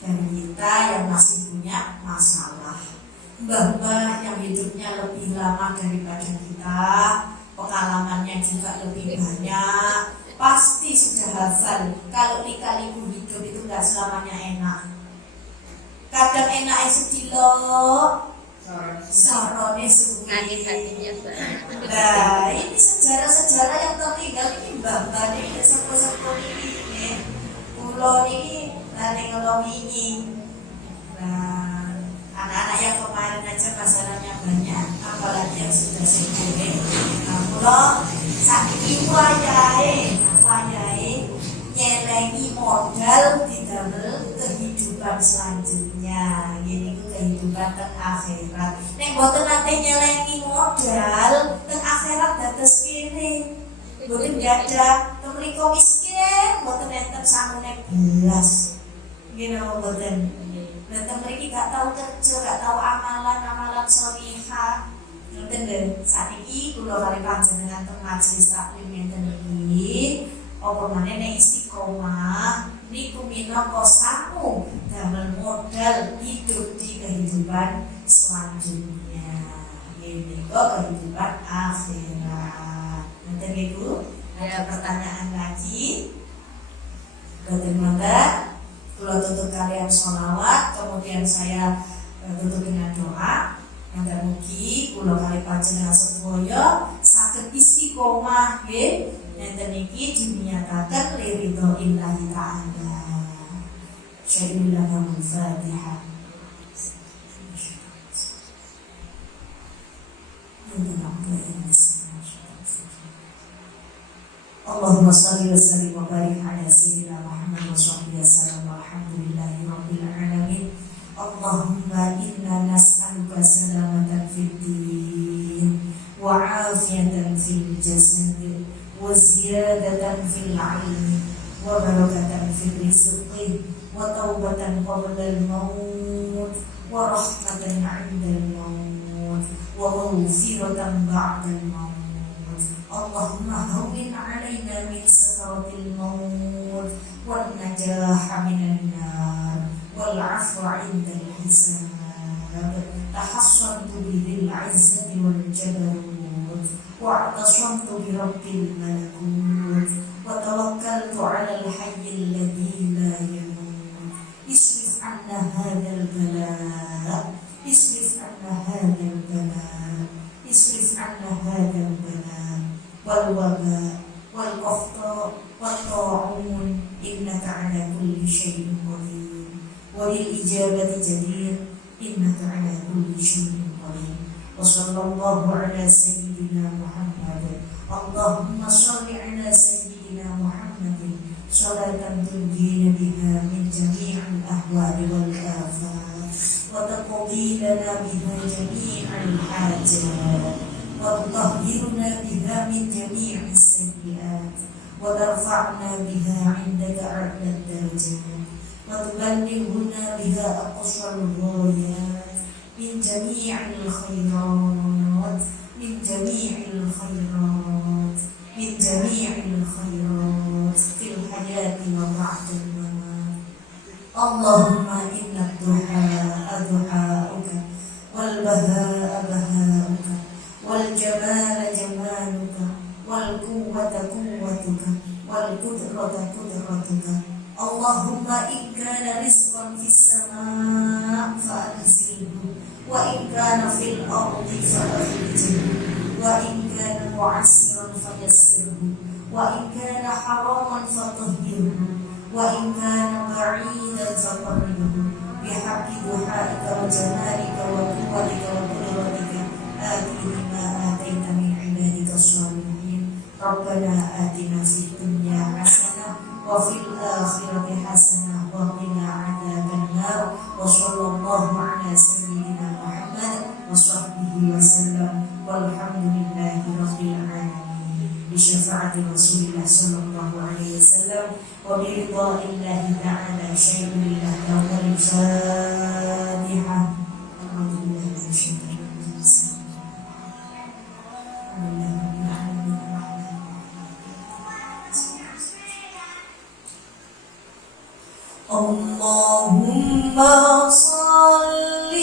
dari kita yang masih punya masalah. Mbah-mbah yang hidupnya lebih lama daripada kita, pengalamannya juga lebih banyak, pasti sudah hafal kalau lika-liku hidup itu gak selamanya enak. Kadang enak sedih loh, sarone suwi. Nah ini sejarah-sejarah yang tertinggal ini mbah-mbah ini sepuh-sepuh ini. Pulau ini lari ngelongi. Nah anak-anak yang kemarin aja masalahnya banyak, apalagi yang sudah sepuh. Nah pulau sakit ibu wayahe nyelengi modal di dalam kehidupan selanjutnya. Ini kehidupan teng akhirat. Nek boten nate nyelengi modal teng akhirat dados kene. Boten ada temriko miskin, boten enten sangune belas. Nggih napa boten? Boten mriki gak tahu kerja, gak tahu amalan sholihah. Ngoten lho, sakniki kula kali panjenengan teng majelis taklim ngenten iki. Apa maneh nek istiqomah niku minangka samu damel modal hidup di kehidupan selanjutnya. Ini kok kehidupan akhirat. Nanti Ibu ada pertanyaan lagi. Bagaimana? Kalau tutup kalian sholawat, kemudian saya tutup dengan doa. Nanti mugi kula kali panjenengan sedaya saged istiqomah nggih. Nanti niki diniataken liridho illahi ta'ala. Syai'ul Fatihah. Allahumma salli wa sallim wa barik ala sayyidina Muhammad wa sahbihi wasallam walhamdulillahi rabbil alamin. Allahumma inna nas'aluka salamatan fid din wa 'afiyatan fil jasad wa ziyadatan fil 'ilmi wa barakatan fil rizqi wa taubatan qabla al-maut wa rahmatan 'inda al-maut wa maghfiratan ba'da al-maut. Allahumma hawwin 'alaina min sakaratil maut wan najaha minan nar wal 'afwa 'indal hisab. Tahassantu bil 'izzati wal jabarut wa 'tasamtu bi rabbil malakut wa tawakkaltu 'alal hayyil ladzi la yamut. Isrif 'anna hadzal bala, isrif 'anna hadzal bala, isrif 'anna hadzal bala wal waba wal qahta wat ta'un innaka 'ala kulli syai'in qadir wa lil ijabati jadir innaka 'ala kulli syai'in qadir. Wa sallallahu 'ala sayyidina Muhammad. Allahumma shalli 'ala sayyidina Muhammad salatan tunjina biha min jami'il ahwali wal afat wa taqdi lana biha jami'al hajat wa tutahhiruna biha min jami'is sayyi'at wa وترفعنا بها عندك أعلى الدرجات وتبلغنا بها أقصى الغايات من جميع الخيرات من جميع الخيرات من جميع الخيرات في الحياة وبعد الممات. اللهم إن الدعاء دعاؤك والبهاء بهاؤك والجمال جمالك والقوة قوتك والقدرة قدرتك. اللهم إن كان رزقا في السماء فأنزله وإن كان في الأرض فأخرجه وإن كان معسرا فيسره وإن كان حراما فطهره وإن كان بعيدا فقربه بحق دعائك وجمالك وقوتك وقدرتك آتيه ما آتيت من عبادك الصالحين. ربنا آتنا في الدنيا حسنة وفي الآخرة حسنة وقنا عذاب النار. وصلى الله على سيدنا محمد وصحبه وسلم والحمد لله رب العالمين بشفاعة رسول الله صلى الله عليه وسلم وبرضاء الله تعالى. شيء لله له الفاتحة. أعوذ بالله من الشيطان الرجيم. اللهم صل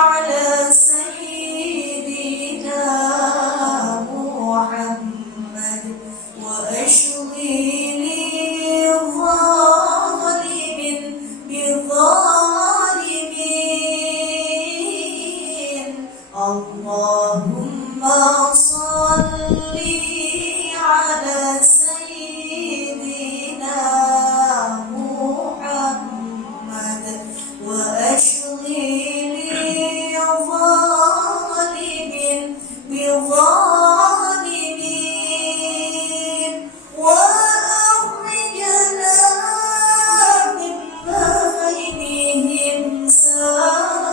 على سيدنا محمد وأشغل الظالمين بالظالمين. اللهم صل على سيدنا محمد وأشغل الظالمين بالظالمين وأخرجنا من بينهم سالمين.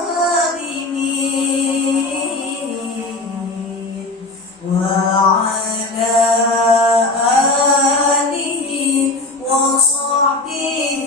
وعلى آله وصحبه